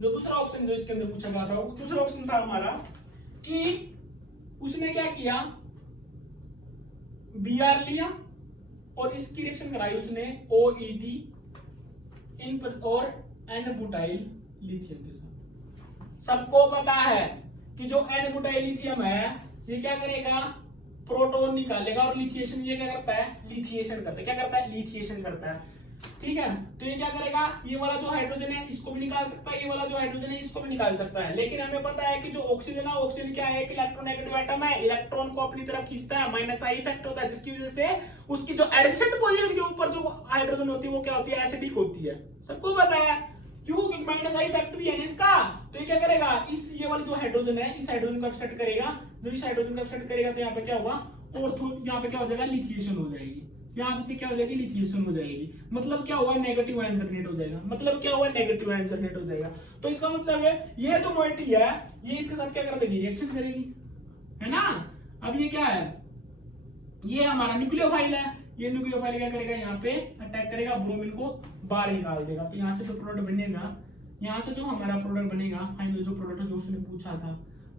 जो दूसरा ऑप्शन जो इसके अंदर पूछा गया था, वो दूसरा ऑप्शन था हमारा कि उसने क्या किया? Br लिया और इसकी रिएक्शन कराई उसने OET इन और N-बुटाइल लिथियम के साथ। सबको पता है कि जो N-बुटाइल लिथियम है ये क्या करेगा? प्रोटॉन निकालेगा, और लिथिएशन ये क्या करता है? लिथिएशन करता है। क्या करता है? लिथिएशन करता है, ठीक है। तो ये क्या करेगा? ये वाला जो हाइड्रोजन है इसको भी निकाल सकता है, ये वाला जो हाइड्रोजन है इसको भी निकाल सकता है। लेकिन हमें पता है कि जो ऑक्सीजन है, ऑक्सीजन क्या है? एक इलेक्ट्रोनेगेटिव एटम है, इलेक्ट्रॉन को अपनी तरफ खींचता है, माइनस आई इफेक्ट होता है, जिसकी वजह से उसकी जो एडजेसेंट पोजीशन के ऊपर जो हाइड्रोजन होती है वो क्या होती है? एसिडिक होती है। सबको पता है क्यों? क्योंकि माइनस आई इफेक्ट भी है ना इसका। तो ये क्या करेगा? इस ये वाला जो हाइड्रोजन है, इस हाइड्रोजन को अपसेट करेगा। जब इस हाइड्रोजन को अपसेट करेगा तो यहाँ पे क्या होगा? ऑर्थो, यहाँ पे क्या हो जाएगा? लिथिएशन हो जाएगी। यहाँ पे क्या हो जाएगी? लिथिएशन हो जाएगी। मतलब क्या हुआ? नेगेटिव आयन जनरेट हो जाएगा। मतलब क्या हुआ? नेगेटिव आयन जनरेट हो जाएगा। तो इसका मतलब है ये जो मोइटी है ये इसके साथ क्या कर देगी? रिएक्शन करेगी, है ना। अब ये क्या है? ये हमारा न्यूक्लियोफाइल है। ये न्यूक्लियोफाइल क्या करेगा? यहाँ पे अटैक करेगा, ब्रोमीन को बाहर निकाल देगा। तो यहाँ से जो प्रोडक्ट बनेगा, यहाँ से जो हमारा प्रोडक्ट बनेगा, फाइनल जो प्रोडक्ट जो उसने पूछा था,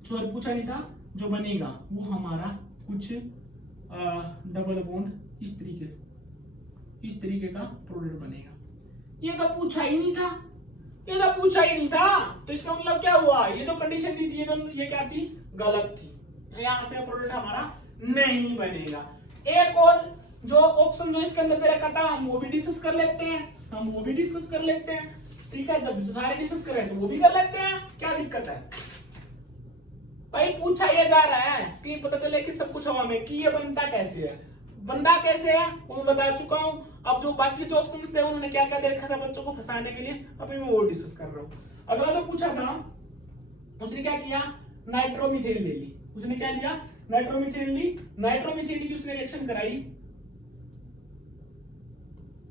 सॉरी पूछा नहीं था, जो बनेगा वो हमारा कुछ डबल बॉन्ड इस तरीके का प्रोडक्ट बनेगा। ये तो पूछा ही नहीं था, ये तो पूछा ही नहीं था। तो इसका मतलब क्या हुआ? ये जो कंडीशन दी थी ये क्या थी? गलत थी। यहाँ से प्रोडक्ट हमारा नहीं बनेगा। एक और जो ऑप्शन जो इसके अंदर दे रखा था हम वो भी डिस्कस कर लेते हैं, ठीक है, जब सारे डिस्कस कर रहे हैं तो वो भी कर लेते हैं, क्या दिक्कत है भाई। पूछा ये जा रहा है कि पता चले कि सब कुछ हवा में, कि ये बनता कैसे है, बंदा कैसे है वो मैं बता चुका हूं। अब जो बाकी जो ऑप्शंस थे उन्होंने क्या क्या दे रखा था बच्चों को फंसाने के लिए, अभी मैं वो डिस्कस कर रहा हूं। अगला जो पूछा था उसने क्या किया, नाइट्रोमीथेन ले ली। उसने क्या लिया, नाइट्रोमीथेन ली। नाइट्रोमीथेन की उसने रिएक्शन कराई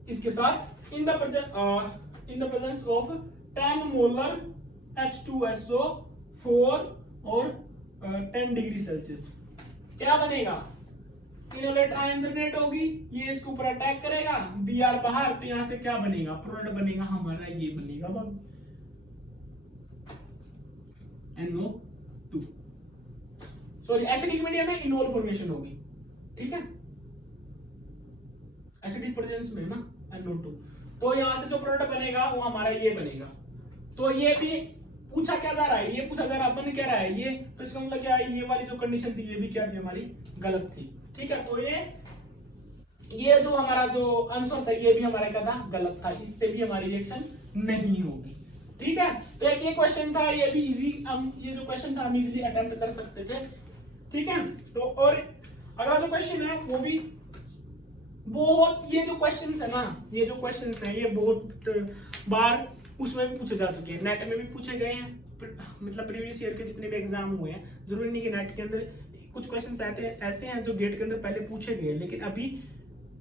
इसके साथ in the presence of 10 molar H2SO4 और 10 डिग्री सेल्सियस। क्या बनेगा, इलेक्ट्रॉन जनरेट होगी, ये इसके ऊपर अटैक करेगा, Br बाहर, तो यहां से क्या बनेगा, प्रोडक्ट बनेगा हमारा, ये बनेगा NO2। सॉरी, एसिडिक मीडियम में इनोल फॉर्मेशन होगी, ठीक है, एसिडिक प्रेजेंस में ना NO2। तो यहां से जो प्रोडक्ट बनेगा वो हमारा ये बनेगा। तो ये भी पूछा क्या जा रहा है, ये पूछा जा रहा है, बन क्या रहा है ये, तो इसका मतलब क्या है, ये वाली जो कंडीशन थी ये भी क्या थी हमारी, गलत थी, ठीक है। तो ये जो हमारा जो आंसर था ये भी हमारे का था, गलत था, इससे भी हमारी रिएक्शन नहीं होगी, ठीक है। तो एक ये क्वेश्चन था, ये भी इजी, हम ये जो क्वेश्चन था हम इजीली अटेम्प्ट कर सकते थे, ठीक है। तो और अगला जो क्वेश्चन है वो भी बहुत, ये जो क्वेश्चंस है ना, ये जो क्वेश्चंस है ये बहुत बार उसमें भी पूछे जा चुके हैं, नेट में भी पूछे गए हैं, मतलब प्रीवियस ईयर के जितने भी एग्जाम हुए हैं, जरूरी नहीं कि नेट के अंदर, कुछ क्वेश्चंस ऐसे हैं जो गेट के अंदर पहले पूछे गए लेकिन अभी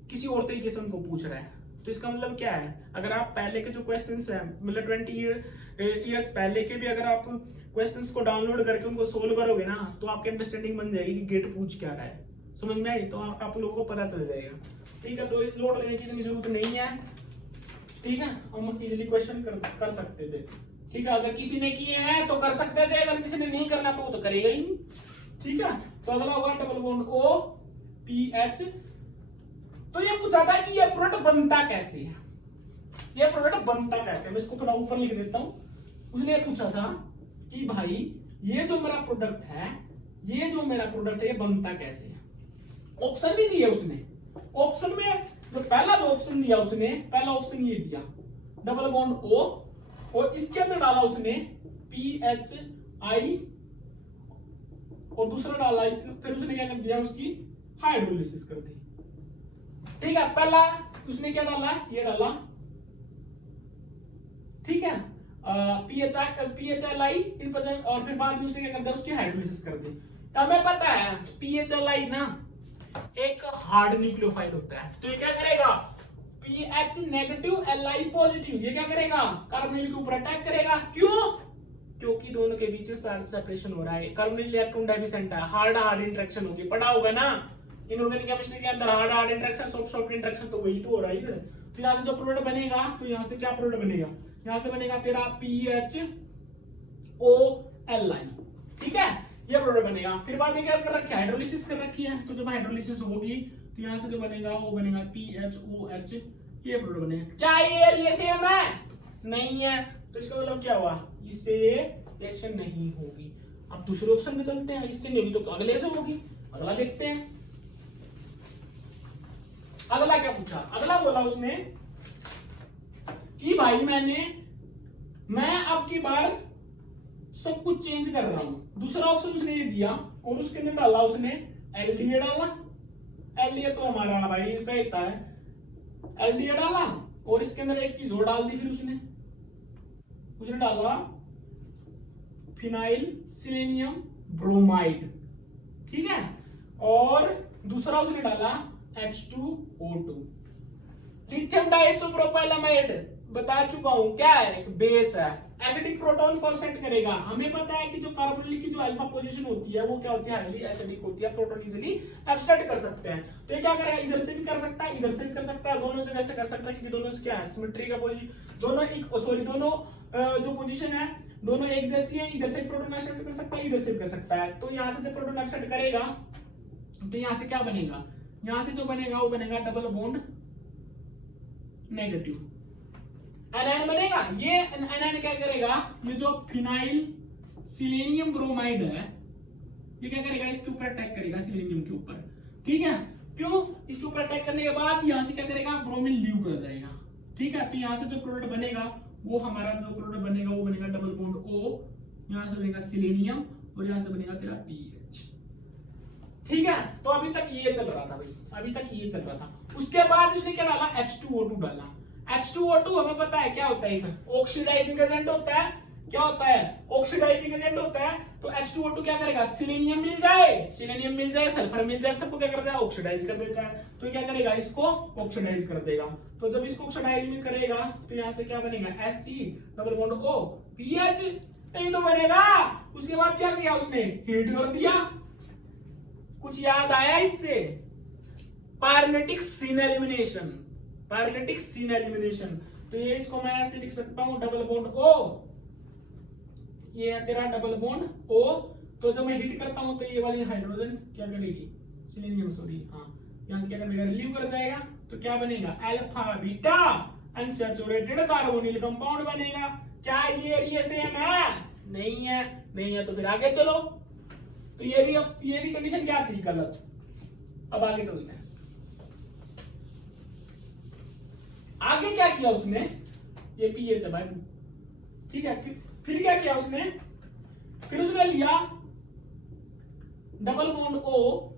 किसी और तरीके से उनको पूछ रहा है। तो इसका मतलब क्या है, अगर आप पहले के जो क्वेश्चंस हैं, मतलब 20 ईयर्स पहले के भी अगर आप क्वेश्चंस को डाउनलोड करके उनको सोल्व करोगे ना, तो आपकी अंडरस्टैंडिंग बन जाएगी कि गेट पूछ क्या रहा है, समझ में आई, तो आप लोगों को पता चल जाएगा, ठीक है। तो लोड लेने की इतनी जरूरत नहीं है, ठीक है, हम इजीली क्वेश्चन कर सकते थे, ठीक है। अगर किसी ने किए हैं तो कर सकते थे, अगर किसी ने नहीं करना तो वो तो करेगा ही नहीं, ठीक है। तो अगला होगा डबल बॉन्ड OPH। तो ये पूछा था कि ये प्रोडक्ट बनता कैसे है, ये प्रोडक्ट बनता कैसे है, मैं इसको थोड़ा ऊपर लिख देता हूं। उसने पूछा था कि भाई ये जो मेरा प्रोडक्ट है, ये जो मेरा प्रोडक्ट है ये बनता कैसे है। ऑप्शन भी दिए उसने, ऑप्शन में जो पहला जो ऑप्शन दिया उसने, पहला ऑप्शन ये दिया डबल बॉन्ड O, और इसके अंदर डाला उसने PHI, और दूसरा डाला फिर उसने क्या कर दिया, उसकी हाइड्रोलिसिस कर दी, ठीक है। पहला उसने क्या डाला, ये डाला, ठीक है, PHLI, और फिर बाद में उसने क्या कर दिया, उसकी हाइड्रोलिसिस कर दी। हमें पता है PHLI ना एक हार्ड न्यूक्लियोफाइल होता है, तो ये क्या करेगा, PH नेगेटिव Li पॉजिटिव, ये क्या करेगा, कार्बोनिल के ऊपर अटैक करेगा, क्यों, क्योंकि दोनों के बीच में सेपरेशन हो रहा है, कार्बोनिल इलेक्ट्रॉन डेफिशिएंट है, हार्ड इंटरेक्शन होगी, पढ़ा होगा ना इनऑर्गेनिक केमिस्ट्री के अंदर, हार्ड इंटरेक्शन, सॉफ्ट इंटरेक्शन, तो वही तो हो रहा है इधर। तो यहां से जो प्रोडक्ट बनेगा, तो यहां से क्या प्रोडक्ट बनेगा, यहां से बनेगा तेरा PHOLI, ठीक है, ये प्रोडक्ट बनेगा। फिर बाद में क्या कर रखी है, हाइड्रोलिसिस कर रखी है, तो जब हाइड्रोलिसिस होगी तो यहां से जो बनेगा वो बनेगा PHOH, ये प्रोडक्ट बनेगा। क्या ये सेम है, नहीं है, तो इसका मतलब क्या हुआ, इससे रिएक्शन नहीं होगी। अब दूसरे ऑप्शन में चलते हैं, इससे नहीं होगी तो अगले से होगी, अगला देखते हैं। अगला क्या पूछा, अगला बोला उसने कि भाई मैं अब की बार सब कुछ चेंज कर रहा हूं। दूसरा ऑप्शन उसने ये दिया, और उसके अंदर डाला उसने LDA डाला, LDA तो हमारा भाई चाहता है, LDA डाला, और इसके अंदर एक चीज और डाल दी, फिर उसने डाला फिनाइल सिलेनियम ब्रोमाइड, ठीक है, और दूसरा उसने डाला H2O2। लिथियम डाइसोप्रोपाइलामाइड बता चुका हूं क्या है, एक बेस है, एसिडिक प्रोटॉन को एक्सेप्ट करेगा। हमें पता है कि जो कार्बोनिल की जो अल्फा पोजीशन होती है वो क्या होती है, हाईली एसिडिक होती है, प्रोटॉन इजीली एब्स्ट्रैक्ट कर सकते हैं। तो ये क्या करेगा, इधर से भी कर सकता है, इधर से भी कर सकता है, दोनों जगह से कर सकता है, क्योंकि दोनों क्या है, सिमेट्री का पोजीशन, दोनों जो पोजीशन है दोनों एक जैसी है, इधर से प्रोटॉन एक्सेप्ट कर सकता है, इधर से भी कर सकता है। तो यहां से जब प्रोटॉन एक्सेप्ट करेगा तो यहां से क्या बनेगा, यहां से जो बनेगा वो बनेगा डबल बॉन्ड नेगेटिव, एनायन बनेगा। ये एनायन क्या करेगा, ये जो फिनाइल सिलेनियम ब्रोमाइड है ये क्या करेगा, इसके ऊपर अटैक करेगा, सिलेनियम के ऊपर, ठीक है। क्यों, इसके ऊपर अटैक करने के बाद यहां से क्या करेगा, ब्रोमीन लीव कर जाएगा, ठीक है। तो यहां से जो प्रोडक्ट बनेगा वो हमारा जो प्रोडक्ट बनेगा वो बनेगा डबल बॉन्ड O, यहाँ से बनेगा सिलेनियम और यहाँ से बनेगा तेरा PH। ठीक है, तो अभी तक ये चल रहा था भाई, अभी तक ये चल रहा था। उसके बाद इसने क्या डाला, H2O2 डाला। H2O2 हमें पता है क्या होता है, ऑक्सीडाइजिंग एजेंट होता है। क्या होता है, ऑक्सीडाइजिंग एजेंट होता है। तो H2O2 क्या करेगा, सिलेनियम मिल जाए, सिलेनियम मिल जाए, सल्फर मिल जाए, सबको क्या करता है, ऑक्सीडाइज कर देता है। तो क्या करेगा, इसको ऑक्सीडाइज कर देगा। तो जब इसको ऑक्सीडाइज में करेगा तो यहाँ से क्या बनेगा, Fe double bond O PH नहीं तो बनेगा। उसके बाद क्या किया उसने, हीट कर दिया। कुछ याद आया इससे, pyrolytic syn elimination, pyrolytic syn elimination. तो ये इसको मैं ऐसे लिख सकता हूं, डबल बॉन्ड O, ये है तेरा डबल बॉन्ड O। तो जब मैं हीट करता हूं तो ये वाली हाइड्रोजन क्या करेगी, सिलेनियम सॉरी, हाँ यहां से क्या करेगा, रिलीव कर जाएगा। तो क्या बनेगा, alpha beta unsaturated carbonyl compound बनेगा। क्या ये सेम है, नहीं है, नहीं है तो फिर आगे चलो। तो ये भी कंडीशन क्या थी, गलत। अब आगे चलते हैं। आगे क्या किया उसने, ये पीएच है भाई, ठीक है। फिर क्या किया उसने, फिर उसने लिया double bond O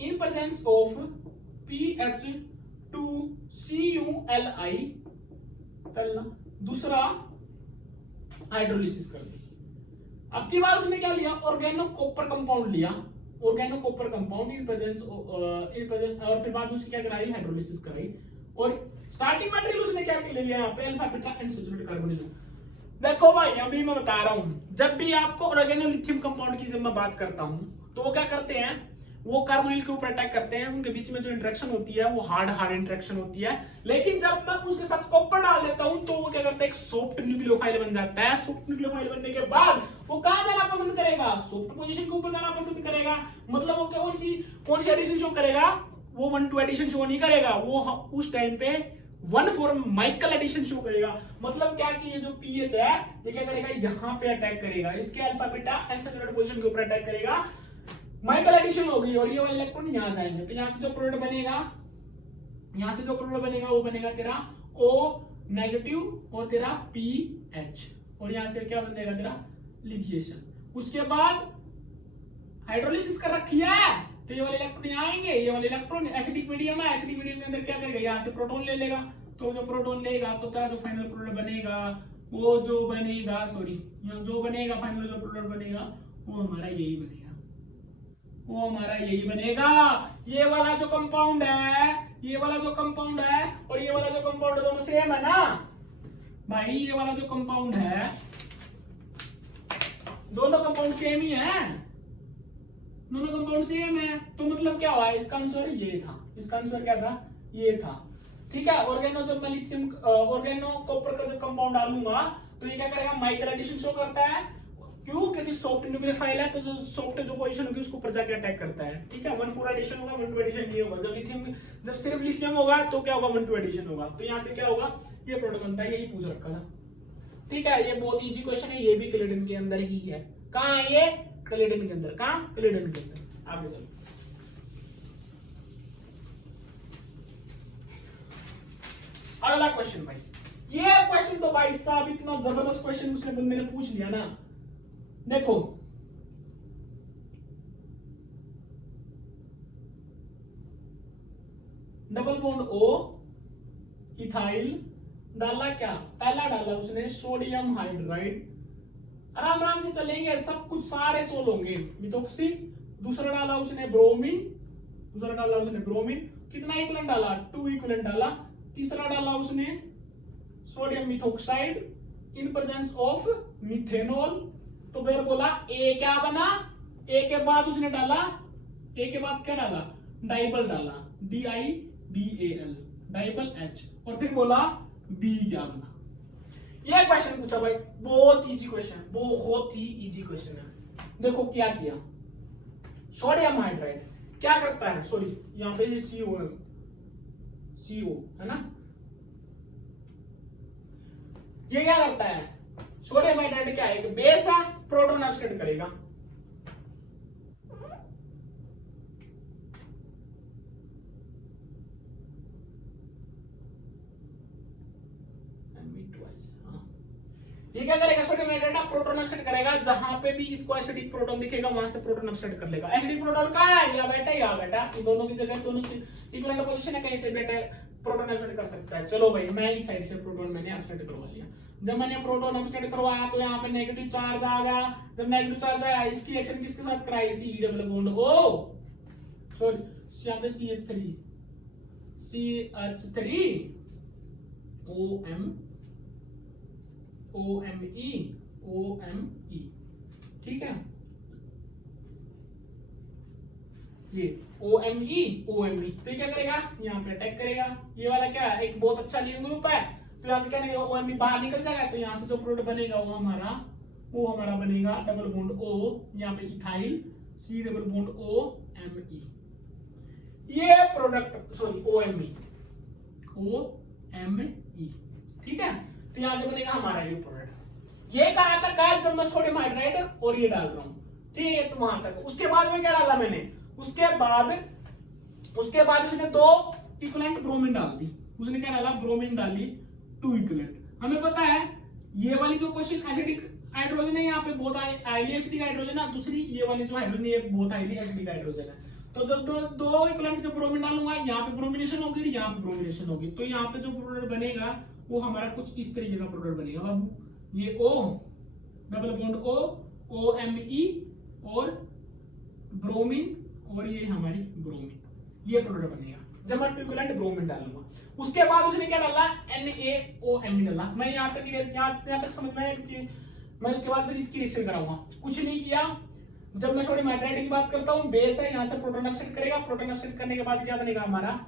in presence of PH2CuLi, दूसरा हाइड्रोलिसिस कर दी। अब की बार उसने क्या लिया, ऑर्गेनो कॉपर कंपाउंड लिया, organo copper compound in presence और फिर बाद में उसकी क्या कराई, हाइड्रोलिसिस कराई। और स्टार्टिंग मटेरियल उसने क्या ले लिया, यहाँ पे अल्फा बीटा अनसैचुरेटेड कार्बोनिल। देखो भाई अभी मैं बता रहा हूं, जब भी आपको ऑर्गेनो लिथियम कंपाउंड की जब मैं बात करता हूं तो वो क्या करते हैं, वो कार्बोनिल के ऊपर अटैक करते हैं। उनके बीच में जो इंटरेक्शन होती है वो हार्ड इंटरेक्शन होती है। लेकिन जब मैं उसके साथ कॉपर डाल देता हूं तो वो क्या करता है, एक सॉफ्ट न्यूक्लियोफाइल बन जाता है। सॉफ्ट न्यूक्लियोफाइल बनने के बाद वो कहां जाना पसंद करेगा, सॉफ्ट पोजीशन के ऊपर जाना पसंद करेगा। मतलब वो कौन सी एडिशन शो करेगा, वो 1-2 एडिशन शो नहीं करेगा, वो उस टाइम पे 1-4 माइकल एडिशन शो करेगा। मतलब क्या कि ये जो पीएच है ये क्या करेगा, यहाँ पे अटैक करेगा, इसके अल्फा बीटा अनसैचुरेटेड पोजीशन के ऊपर अटैक करेगा, माइकल एडिशन होगी और ये वाले इलेक्ट्रॉन यहाँ जाएंगे। तो यहाँ से जो प्रोडक्ट बनेगा, यहाँ से जो प्रोडक्ट बनेगा वो बनेगा तेरा O नेगेटिव और तेरा PH, और यहाँ से क्या बनेगा तेरा लिथिएशन। उसके बाद हाइड्रोलिसिस कर रखी है तो ये वाले इलेक्ट्रॉन यहाँ आएंगे, ये वाले इलेक्ट्रॉन एसिडिक मीडियम है, एसिडिक मीडियम के अंदर क्या करेगा, यहाँ से प्रोटॉन ले लेगा। तो जो प्रोटॉन लेगा तो तेरा जो फाइनल प्रोडक्ट बनेगा वो जो बनेगा, सॉरी जो बनेगा फाइनल जो प्रोडक्ट बनेगा वो हमारा यही बनेगा, वो हमारा यही बनेगा। ये वाला जो कंपाउंड है, ये वाला जो कंपाउंड है और ये वाला जो कंपाउंड दोनों सेम है ना भाई, ये वाला जो कंपाउंड है दोनों कंपाउंड सेम ही है, दोनों कंपाउंड सेम है। तो मतलब क्या हुआ, इसका आंसर ये था, इसका आंसर क्या था, ये था। ठीक है, ऑर्गेनो जब मैं लिथियम ऑर्गेनो कॉपर का जब कंपाउंड डालूंगा तो ये क्या करेगा, माइकल एडिशन शो करता है। क्यों, क्योंकि सॉफ्ट न्यूक्लियोफाइल है तो जो सॉफ्ट जो पोजीशन होगी उसको ऊपर जाके अटैक करता है। ठीक है, 1-4 एडिशन होगा, 1-2 एडिशन नहीं होगा। जब लिथियम, जब सिर्फ लिथियम होगा तो क्या होगा, 1-2 एडिशन होगा। तो यहाँ से क्या होगा, ये प्रोडक्ट बनता है, यही पूछ रखा था। ठीक है, ये बहुत इजी क्वेश्चन है, ये भी क्लेडन के अंदर ही है। कहाँ है ये, क्लेडन के अंदर, कहाँ, क्लेडन के अंदर। आगे चलो, अगला क्वेश्चन भाई। ये क्वेश्चन तो भाई साहब इतना जबरदस्त क्वेश्चन उसने बंदे ने पूछ लिया ना, देखो डबल बॉन्ड O इथाइल डाला, क्या पहला डाला उसने सोडियम हाइड्राइड, आराम आराम से चलेंगे, सब कुछ सारे सोल होंगे, मिथोक्सी। दूसरा डाला उसने ब्रोमीन, दूसरा डाला उसने ब्रोमीन, कितना इक्विवेलेंट डाला, 2 इक्विवेलेंट डाला। तीसरा डाला उसने sodium methoxide in presence of methanol. तो फिर बोला ए क्या बना, ए के बाद उसने डाला, ए के बाद क्या डाला, डाइबल डाला, DIBAL, डाइबल H, और फिर बोला बी क्या बना। ये क्वेश्चन पूछा भाई, बहुत इजी क्वेश्चन, बहुत ही इजी क्वेश्चन है। देखो क्या किया, सोडियम हाइड्राइड क्या करता है, सॉरी यहां पे CO है ना, ये क्या करता है, सोडियम हाइड्राइड क्या है, एक बेस है, प्रोटॉन ऑक्सीडेट करेगा। ट्वाइस। ये क्या करेगा छोटे मेटा प्रोटॉन अपसेट करेगा, जहां पे भी इसको एसिडिक प्रोटॉन दिखेगा वहां से प्रोटॉन अपसेट कर लेगा। एसिडिक प्रोटॉन कहां है? या बेटा इन दोनों की जगह दोनों से इक्विवेलेंट पोजीशन है, कहीं से बेटा प्रोटॉन अपसेट कर सकता है। चलो भाई मैं इस साइड से प्रोटॉन मैंने अपसेट करवा लिया। जब मैंने प्रोटॉन अपसेट करवाया तो यहाँ पे नेगेटिव चार्ज आ गया। जब नेगेटिव चार्ज आया इसकी रिएक्शन किसके साथ कराई? C double bond O sorry यहाँ पे CH3 OMe ठीक है, ये OMe तो क्या करेगा? यहाँ पे अटैक करेगा। ये वाला क्या है? एक बहुत अच्छा लीविंग ग्रुप है, तो यहाँ से क्या नहीं OMe बाहर निकल जाएगा, तो यहाँ से जो प्रोडक्ट बनेगा वो हमारा बनेगा डबल बॉन्ड O, यहाँ पे ethyl C double bond OMe। ये प्रोडक्ट सॉरी OMe ठीक है, तो यहाँ से बनेगा हमारा ये प्रोडक्ट। ये कहा तक है जब मैं सोडियम हाइड्राइड और ये डाल रहा हूँ, ठीक है, तो वहां तक। उसके बाद में क्या डाला मैंने? उसके बाद उसने 2 इक्विवेलेंट ब्रोमीन डाल दी। उसने क्या डाला? ब्रोमीन डाली 2 इक्विवेलेंट। हमें पता है ये वाली जो क्वेश्चन एसिडिक हाइड्रोजन है, यहाँ पे बहुत हाईली एसिडिक हाइड्रोजन है, दूसरी ये वाली जो हाइड्रोजन है बहुत हाईली एसिडिक हाइड्रोजन है। तो जब दो इक्विवेलेंट जब ब्रोमीन डालूंगा, यहाँ पे ब्रोमिनेशन होगी, यहाँ पे ब्रोमिनेशन होगी, तो यहाँ पे जो प्रोडक्ट बनेगा वो हमारा कुछ इस तरीके का प्रोडक्ट बनेगा बाबू। ये O double bond O OMe और ब्रोमीन और ये हमारी ब्रोमीन, ये प्रोडक्ट बनेगा जब मैं 2 इक्विवेलेंट ब्रोमीन डालूंगा। उसके बाद उसने क्या डाला? NaOMe डाला। मैं यहाँ तक समझ में आया, क्योंकि मैं उसके बाद फिर इसकी रिएक्शन कराऊंगा। कुछ नहीं किया, जब मैं सोडियम हाइड्राइड की बात करता हूँ, बेस है, यहाँ से प्रोटॉन अपसेट करेगा। प्रोटॉन अपसेट करने के बाद क्या बनेगा हमारा?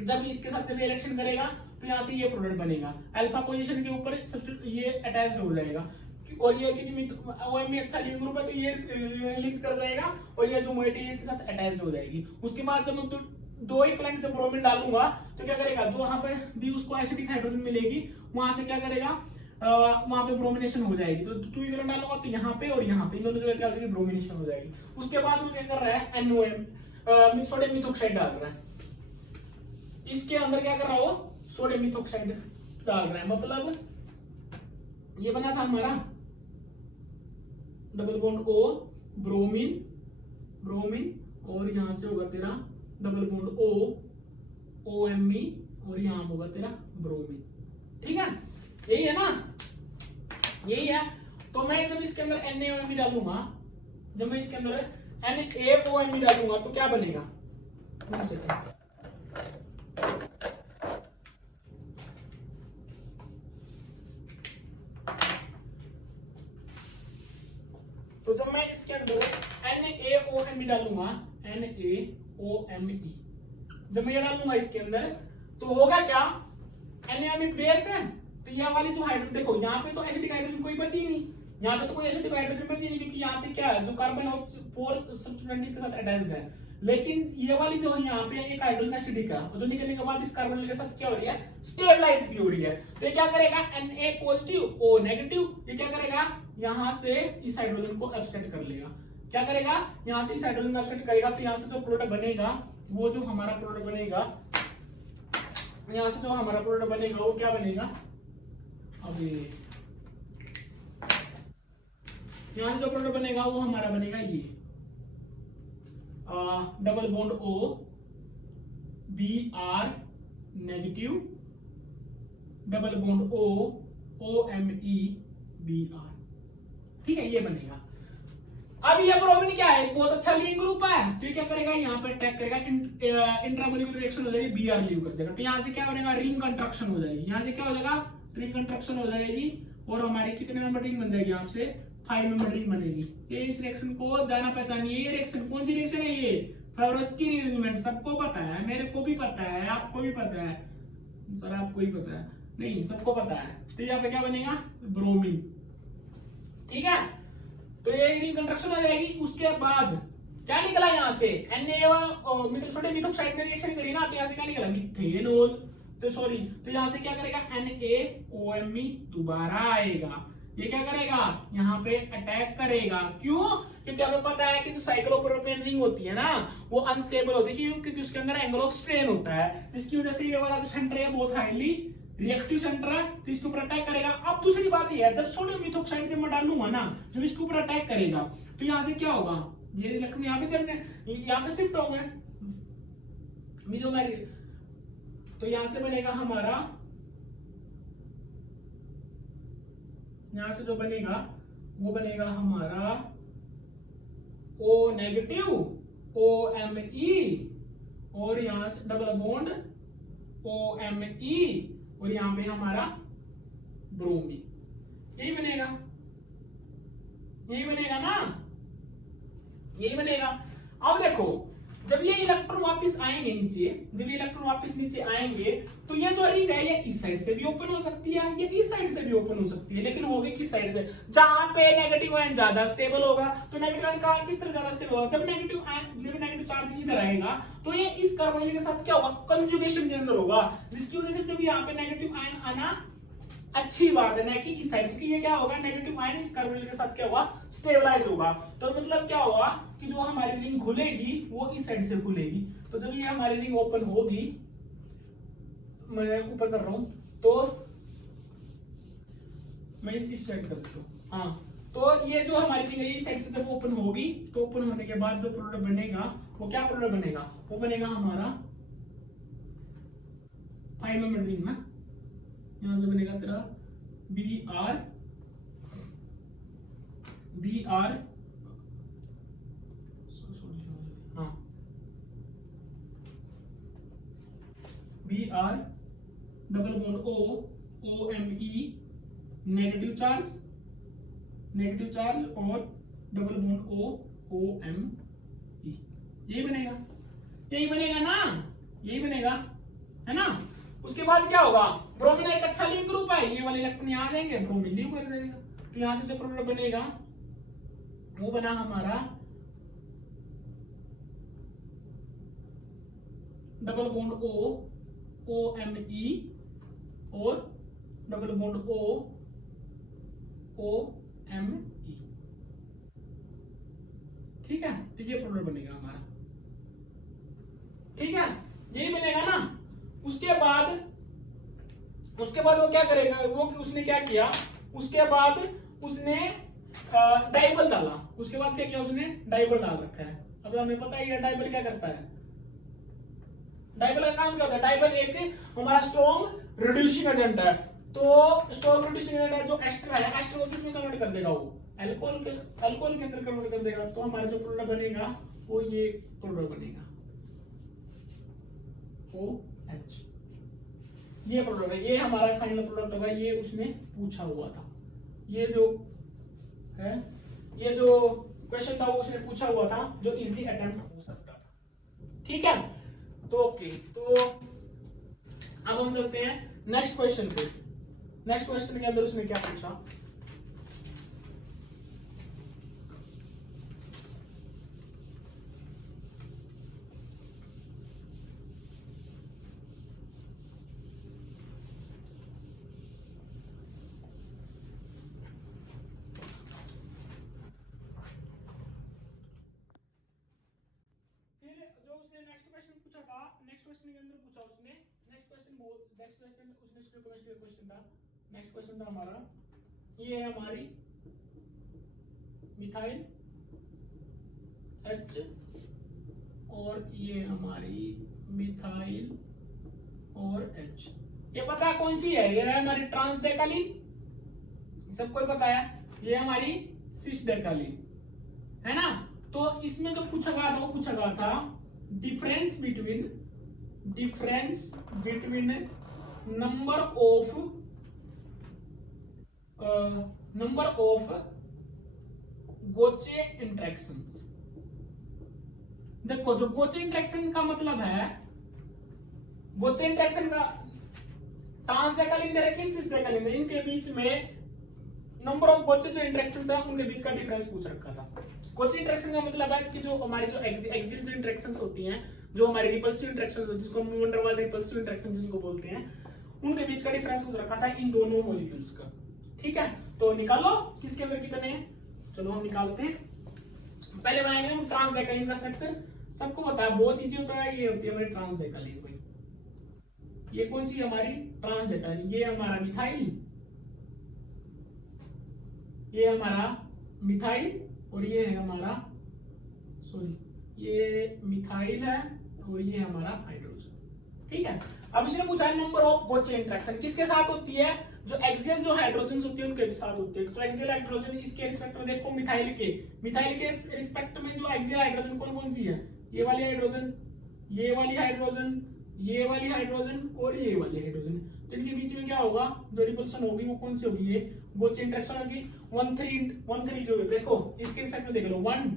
जब इसके साथ जब रिएक्शन करेगा तो यहाँ से ये प्रोडक्ट बनेगा। अल्फा पोजीशन के ऊपर ये अटैच हो जाएगा, और ये क्योंकि OMe अच्छा लीविंग ग्रुप है तो ये रिलीज कर जाएगा, और ये जो मोइटी है इसके साथ अटैच हो जाएगी। उसके बाद जब मैं 2 इक्विवेलेंट जब ब्रोमीन डालूंगा तो क्या करेगा? जो वहां पे भी उसको एसिडिक हाइड्रोजन मिलेगी, वहां से क्या करेगा? वहां पे ब्रोमिनेशन हो जाएगी। तो 2 इक्विवेलेंट डालूंगा तो यहाँ पे और यहाँ पे इन दोनों जगह क्या हो जाएगी? ब्रोमिनेशन हो जाएगी। उसके बाद वो क्या कर रहा है? NOM सोडियम मिथॉक्साइड डाल रहा है। इसके अंदर क्या कर रहा हो? सोडियम मिथॉक्साइड डाल रहा है। मतलब ये बना था हमारा डबल बॉन्ड O ब्रोमीन और यहां से होगा तेरा डबल बॉन्ड O OMe और यहां होगा तेरा ब्रोमीन। ठीक है, यही है ना? यही है। तो मैं जब इसके अंदर NaOMe डालूंगा, जब मैं इसके अंदर NaOMe डालूंगा तो क्या बनेगा? तो जब मैं इसके अंदर NaOMe डालूंगा, NaOMe जब मैं ये डालूंगा इसके अंदर, तो होगा क्या? NaOMe बेस है, तो ये वाली जो हाइड्रोजन देखो, यहाँ पे तो एसिडिक हाइड्रोजन कोई बची ही नहीं, यहाँ पे तो कोई एसिडिक हाइड्रोजन बची नहीं, क्योंकि यहाँ से क्या है? जो कार्बन 4 सब्स्टिट्यूएंट इसके साथ अटैच्ड है। लेकिन ये वाली जो है यहाँ पे एक हाइड्रोजन एसिडिक है, और जो निकलने के बाद इस कार्बन के साथ क्या हो रही है? स्टेबलाइज भी हो रही है। तो ये क्या करेगा? Na पॉजिटिव O नेगेटिव, ये क्या करेगा? यहाँ से इस हाइड्रोजन को अपसेट कर लेगा। क्या करेगा? यहाँ से इस हाइड्रोजन को अपसेट करेगा, तो यहाँ से जो प्रोडक्ट बनेगा, वो जो हमारा प्रोडक्ट बनेगा, यहाँ से जो हमारा प्रोडक्ट बनेगा वो क्या बनेगा? अभी यहाँ से जो प्रोडक्ट बनेगा वो हमारा बनेगा ये double bond O Br negative double bond O OMe Br। ठीक है, ये बनेगा। अब ये ब्रोमीन क्या है? बहुत अच्छा लीविंग ग्रुप है, तो ये क्या करेगा? यहाँ पे अटैक करेगा, इंट्रामोलिकुलर रिएक्शन हो जाएगी, Br लीव कर जाएगा। तो यहाँ से क्या बनेगा? रिंग कंस्ट्रक्शन हो जाएगी। यहाँ से क्या हो जाएगा? रिंग कंस्ट्रक्शन हो जाएगी, और हमारी कितने मेंबर रिंग बन जाएगी? यहाँ से 5 मेंबर रिंग बनेगी। ये इस रिएक्शन को जाना पहचानिए। ये रिएक्शन कौन सी रिएक्शन है? ये फेवरोस्की रीअरेंजमेंट। सबको पता है, मेरे को भी पता है, आपको भी पता है, सर आपको ही पता है नहीं, सबको पता है। तो यहाँ पे क्या बनेगा? ब्रोमीन। ठीक है, तो ये रिंग कंस्ट्रक्शन हो जाएगी। उसके बाद क्या निकला यहाँ से? सोडियम मिथॉक्साइड में रिएक्शन करी ना, तो यहाँ से क्या निकला? मिथेनॉल। तो सॉरी, तो यहाँ से क्या करेगा? NaOMe दोबारा आएगा। ये क्या करेगा? यहाँ पे अटैक करेगा। क्यों? क्योंकि हमें पता है कि जो साइक्लोप्रोपेन रिंग होती है ना, वो अनस्टेबल होती है। क्यों? क्योंकि उसके अंदर एंगल ऑफ स्ट्रेन होता है, जिसकी वजह से ये वाला जो सेंटर है बहुत हाईली रिएक्टिव सेंटर है तो इसके ऊपर अटैक करेगा। अब दूसरी बात ये है, जब सोडियम मिथॉक्साइड जब मैं डालूंगा ना, जब इसके ऊपर अटैक करेगा तो यहां से क्या होगा, ये इलेक्ट्रॉन यहाँ पे यहाँ पे शिफ्ट हो गए, तो यहां से बनेगा हमारा, यहां से जो बनेगा वो बनेगा हमारा O नेगेटिव OMe, और यहां से डबल बॉन्ड OMe, और यहां पे हमारा ब्रोमीन, यही बनेगा, यही बनेगा ना, यही बनेगा। अब देखो जब ये इलेक्ट्रॉन वापस आएंगे नीचे, जब ये इलेक्ट्रॉन वापस नीचे आएंगे तो ये जो रिंग है ये इस साइड से भी ओपन हो सकती है, ये इस साइड से भी ओपन हो सकती है, लेकिन होगी किस साइड से, जहां पे नेगेटिव आयन ज्यादा स्टेबल होगा। तो नेगेटिव आयन का किस तरह ज्यादा स्टेबल होगा, जब नेगेटिव चार्ज इधर आएगा तो ये इस कार्बोनिल के साथ क्या होगा, कंजुगेशन के अंदर होगा, जिसकी वजह से जब यहाँ पे नेगेटिव आयन आना अच्छी बात है ना, कि इस साइड, क्योंकि ये क्या होगा, नेगेटिव आयन इस कार्बोनिल के साथ क्या होगा, स्टेबलाइज होगा। तो मतलब क्या होगा कि जो हमारी रिंग खुलेगी वो इस साइड से खुलेगी। तो जब ये हमारी रिंग ओपन होगी, मैं ऊपर कर रहा हूं तो मैं इस साइड कर देता हूं, हाँ, तो ये जो हमारी रिंग है इस साइड से जब ओपन होगी तो ओपन होने के बाद जो प्रोडक्ट बनेगा वो क्या प्रोडक्ट बनेगा, वो बनेगा हमारा 5 मेंबर रिंग ना, यहां से बनेगा तेरा बी आर हाँ double bond OMe negative charge और डबल बॉन्ड OMe, यही बनेगा ना, यही बनेगा, है ना। उसके बाद क्या होगा, ब्रोमीन एक अच्छा लिविंग ग्रुप है, ये वाले इलेक्ट्रॉन यहां आ जाएंगे, ब्रोमीन लीव कर देगा। तो यहां से जो प्रोडक्ट बनेगा वो बना हमारा डबल बॉन्ड OMe और डबल बॉन्ड OMe, ठीक है। तो ये प्रोडक्ट बनेगा हमारा, ठीक है, यही बनेगा ना। उसके बाद वो क्या करेगा, वो उसने क्या किया, उसके बाद उसने डाइबल डाला, उसके बाद क्या किया, उसने डाइबल डाल रखा है। अब हमें पता ही है डाइबल क्या करता है, डाइबल का काम क्या होता है, डाइबल एक हमारा स्ट्रॉन्ग रिड्यूसिंग एजेंट है। तो स्ट्रॉन्ग रिड्यूसिंग एजेंट है, जो एस्टर है, एस्टर को किसमें कन्वर्ट कर देगा, वो अल्कोहल के अंदर कन्वर्ट कर देगा। तो हमारा जो प्रोडक्ट बनेगा वो ये प्रोडक्ट बनेगा OH, ये प्रोडक्ट है, ये हमारा फाइनल प्रोडक्ट होगा। ये उसने पूछा हुआ था, ये जो है, ये जो क्वेश्चन था वो उसने पूछा हुआ था, जो इजीली अटेम्प्ट हो सकता था, ठीक है। तो ओके, तो अब हम चलते हैं नेक्स्ट क्वेश्चन पे। नेक्स्ट क्वेश्चन के अंदर उसने क्या पूछा, नेक्स्ट क्वेश्चन था हमारा, ये है हमारी मिथाइल H और ये हमारी मिथाइल और H। ये पता है कौन सी है, ये है हमारी ट्रांसडेकालीन, सबको ही पता है, ये हमारी सिसडेकालीन, है ना। तो इसमें जो पूछा गया था वो पूछा गया था difference between number of gauche interactions. देखो जो गोचे इंटरेक्शन का मतलब है, गोचे इंटरेक्शन का ट्रांसडेकालीन दे रखी, सिसडेकालीन, इनके बीच में नंबर ऑफ गोचे जो इंटरेक्शंस है उनके बीच का डिफरेंस पूछ रखा था। गोचे इंटरेक्शन का मतलब है कि जो हमारी जो एक्सियल जो इंटरेक्शंस होती हैं, जो हमारी रिपल्सिव इंटरेक्शन, जिसको हम वंडर वाल रिपल्सिव इंटरेक्शन जिनको बोलते हैं, उनके बीच का डिफरेंस पूछ रखा था इन दोनों मॉलिक्यूल्स का, ठीक है। तो निकालो किसके अंदर कितने हैं, चलो हम निकालते हैं। पहले बनाएंगे हम ट्रांसडेकालीन का स्ट्रक्चर, सबको पता है, बहुत इजी होता है, ये होती है हमारी ट्रांसडेकालीन कोई, ये कौन सी हमारी ट्रांसडेकाइल, ये हमारा मिथाइल, ये हमारा मिथाइल और ये है हमारा, सॉरी ये मिथाइल है और ये हमारा हाइड्रोजन। ठीक है, अब इसने पूछा है number of both chain interaction किसके साथ होती है, जो एक्सियल जो हाइड्रोजन्स होती है उनके साथ होती है। तो एक्सियल हाइड्रोजन इसके रिस्पेक्ट में देखो मिथाइल के रिस्पेक्ट में जो एक्सियल हाइड्रोजन कौन कौन सी है, ये वाली हाइड्रोजन, ये वाली हाइड्रोजन, ये वाली हाइड्रोजन और ये वाली हाइड्रोजन। तो इनके बीच में क्या होगा, जो रिपल्सन होगी वो कौन सी होगी, ये बोथ चेन इंटरेक्शन होगी 1 3 जो है देखो इसके रिस्पेक्ट में देख लो 1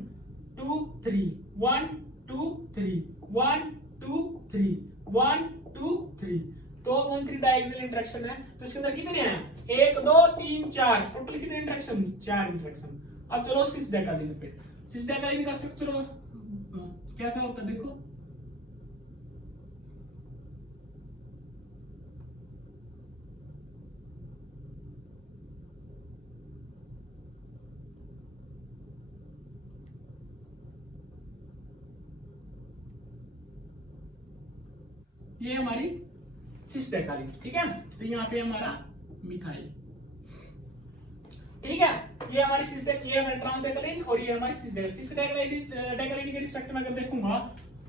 2 3 1 2 3 1 2 3 1 2 3, तो 1 3 डायएक्सियल इंटरेक्शन है। तो इसके अंदर कितने हैं, 1 2 3 4, टोटल कितने इंटरेक्शन, 4 इंटरेक्शन। अब चलो सिस डेकालिन पे, सिस डेकालिन का स्ट्रक्चर कैसा होता है देखो, ये हमारी सिस डेकालिन। ठीक है, तो यहाँ पे हमारा मिथाइल, ठीक है, ये हमारी सिस ये हमारी ट्रांस डेकालिन और ये हमारी सिस डेकालिन के रिस्पेक्ट में अगर देखूंगा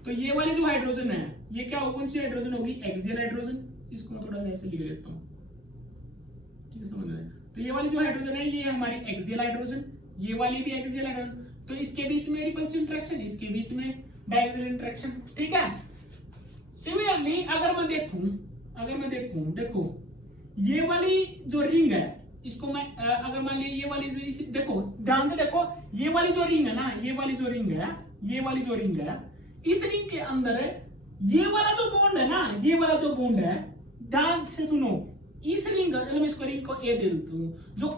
तो ये वाली जो हाइड्रोजन है ये क्या कौन सी हाइड्रोजन होगी, एक्सियल हाइड्रोजन। इसको मैं थोड़ा ऐसे लिख देता हूँ, ठीक है, समझ रहे हैं। तो ये वाली जो हाइड्रोजन है ये हमारी एक्सियल हाइड्रोजन, ये वाली भी एक्सियल हाइड्रोजन। तो इसके बीच में रिपल्सिव इंटरेक्शन, इसके बीच में डायएक्सियल इंटरेक्शन। ठीक है, सिमिलरली अगर मैं देखूं देखो ये वाली जो रिंग है इसको मैं अगर मान ली ये वाली जो देखो ध्यान से देखो, ये वाली जो रिंग है ना, ये वाली जो रिंग है, ये वाली जो रिंग है, इस रिंग के अंदर ये वाला जो बॉन्ड है ना, ये वाला जो बॉन्ड है, ध्यान से सुनो, इस रिंग मैं इसको रिंग को ए दे देता हूं, जो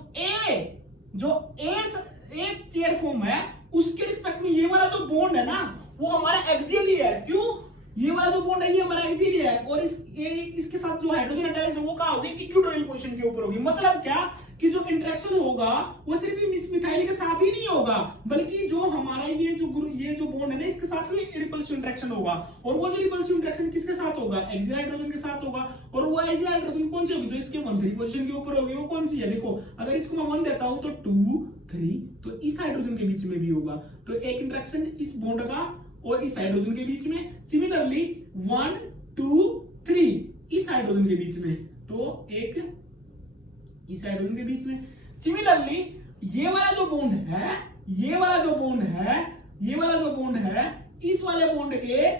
ए चेयर फॉर्म है उसके रिस्पेक्ट में ये वाला जो बॉन्ड है ना वो हमारा एक्सियल ही है। क्यों, ये वाला जो बॉन्ड है ये हमारा एक्सियल ही है और इसके साथ जो हाइड्रोजन अटैच है वो कहां होगी, इक्वेटोरियल पोजीशन के ऊपर होगी। मतलब क्या कि जो इंटरेक्शन होगा वो सिर्फ इस मिथाइल के साथ ही नहीं होगा बल्कि जो हमारा ये जो बॉन्ड है ना इसके साथ भी रिपल्सिव इंटरेक्शन होगा। और वो जो रिपल्सिव इंटरेक्शन किसके साथ होगा, एक्सियल हाइड्रोजन के साथ होगा। और वो एक्सियल हाइड्रोजन कौन सी होगी, जो इसके 1 3 पोजीशन के ऊपर होगी वो कौन सी है, देखो अगर इसको मैं 1 देता हूं तो 2 3 तो इस हाइड्रोजन के बीच में भी होगा। तो एक इंटरेक्शन इस बॉन्ड का और इस हाइड्रोजन के बीच में, सिमिलरली 1 2 3 इस हाइड्रोजन के बीच में, तो एक इस हाइड्रोजन के बीच में। सिमिलरली ये वाला जो बॉन्ड है, ये वाला जो बॉन्ड है, ये वाला जो बॉन्ड है इस वाले बॉन्ड के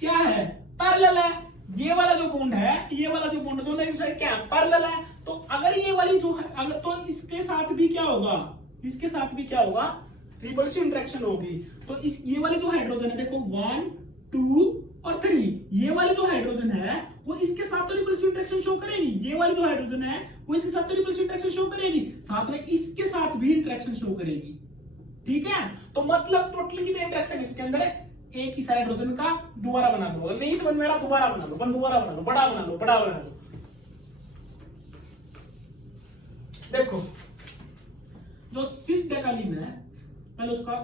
क्या है, पैरेलल है। ये वाला जो बॉन्ड है, ये वाला जो बॉन्ड दोनों एक दूसरे क्या है, पैरेलल है। तो अगर ये वाली जो अगर तो इसके साथ भी क्या होगा, इसके साथ भी क्या होगा, रिपल्सिव इंटरेक्शन होगी। तो इस ये वाली जो हाइड्रोजन है देखो 1 2 और 3, ये वाली जो हाइड्रोजन है वो इसके साथ तो रिपल्सिव इंटरेक्शन शो करेगी, ये वाली जो हाइड्रोजन है वो इसके साथ तो रिपल्सिव इंटरेक्शन शो करेगी, साथ में इसके साथ भी इंटरेक्शन शो करेगी। ठीक है, तो मतलब टोटली कितने इंटरेक्शन इसके अंदर है, एक इस हाइड्रोजन का दोबारा बना लो, नहीं समझ में आ रहा दोबारा बना लो, दोबारा बना लो, बड़ा बना लो, बड़ा बना लो। देखो जो सिस डेकालिन है पहले उसका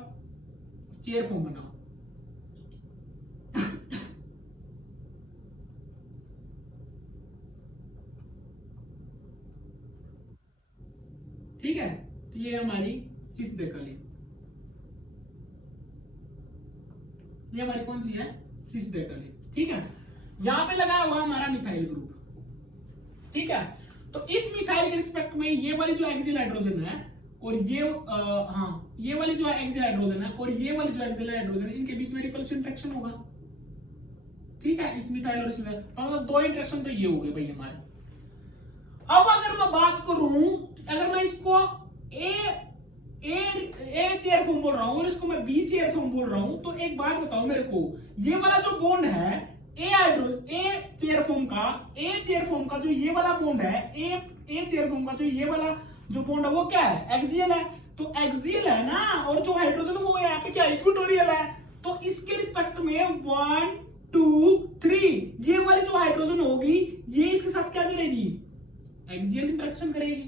चेयर फॉर्म बनाओ। ठीक है, तो ये हमारी सिस डेकालिन, ये हमारी कौन सी है, सिस डेकालिन। ठीक है, यहां पे लगा हुआ हमारा मिथाइल ग्रुप। ठीक है, तो इस मिथाइल के रिस्पेक्ट में ये वाली जो एक्सियल हाइड्रोजन है और ये ये वाली जो एक्सियल हाइड्रोजन है और ये वाली जो एक्सियल हाइड्रोजन है इनके बीच में रिपल्सिव इंटरेक्शन होगा। ठीक है, इस मिथाइल और इसमें तो दो इंटरेक्शन तो ये हो गए भाई हमारे। अब अगर मैं बात करूं, अगर मैं इसको ए चेयर फॉर्म बोल रहा हूं और इसको मैं बी चेयर फॉर्म बोल रहा हूं, तो एक बात बताओ मेरे को, ये वाला जो बॉन्ड है ए चेयर फॉर्म का जो ये वाला बॉन्ड है, ए चेयर फॉर्म का जो ये वाला जो बॉन्ड है वो क्या है, एक्सियल है। तो एक्सियल है ना, और जो हाइड्रोजन वो यहाँ पे क्या इक्वेटोरियल है। तो इसके रिस्पेक्ट में 1 2 3 ये वाली जो हाइड्रोजन होगी ये इसके साथ क्या करेगी, एक्सियल इंटरेक्शन करेगी,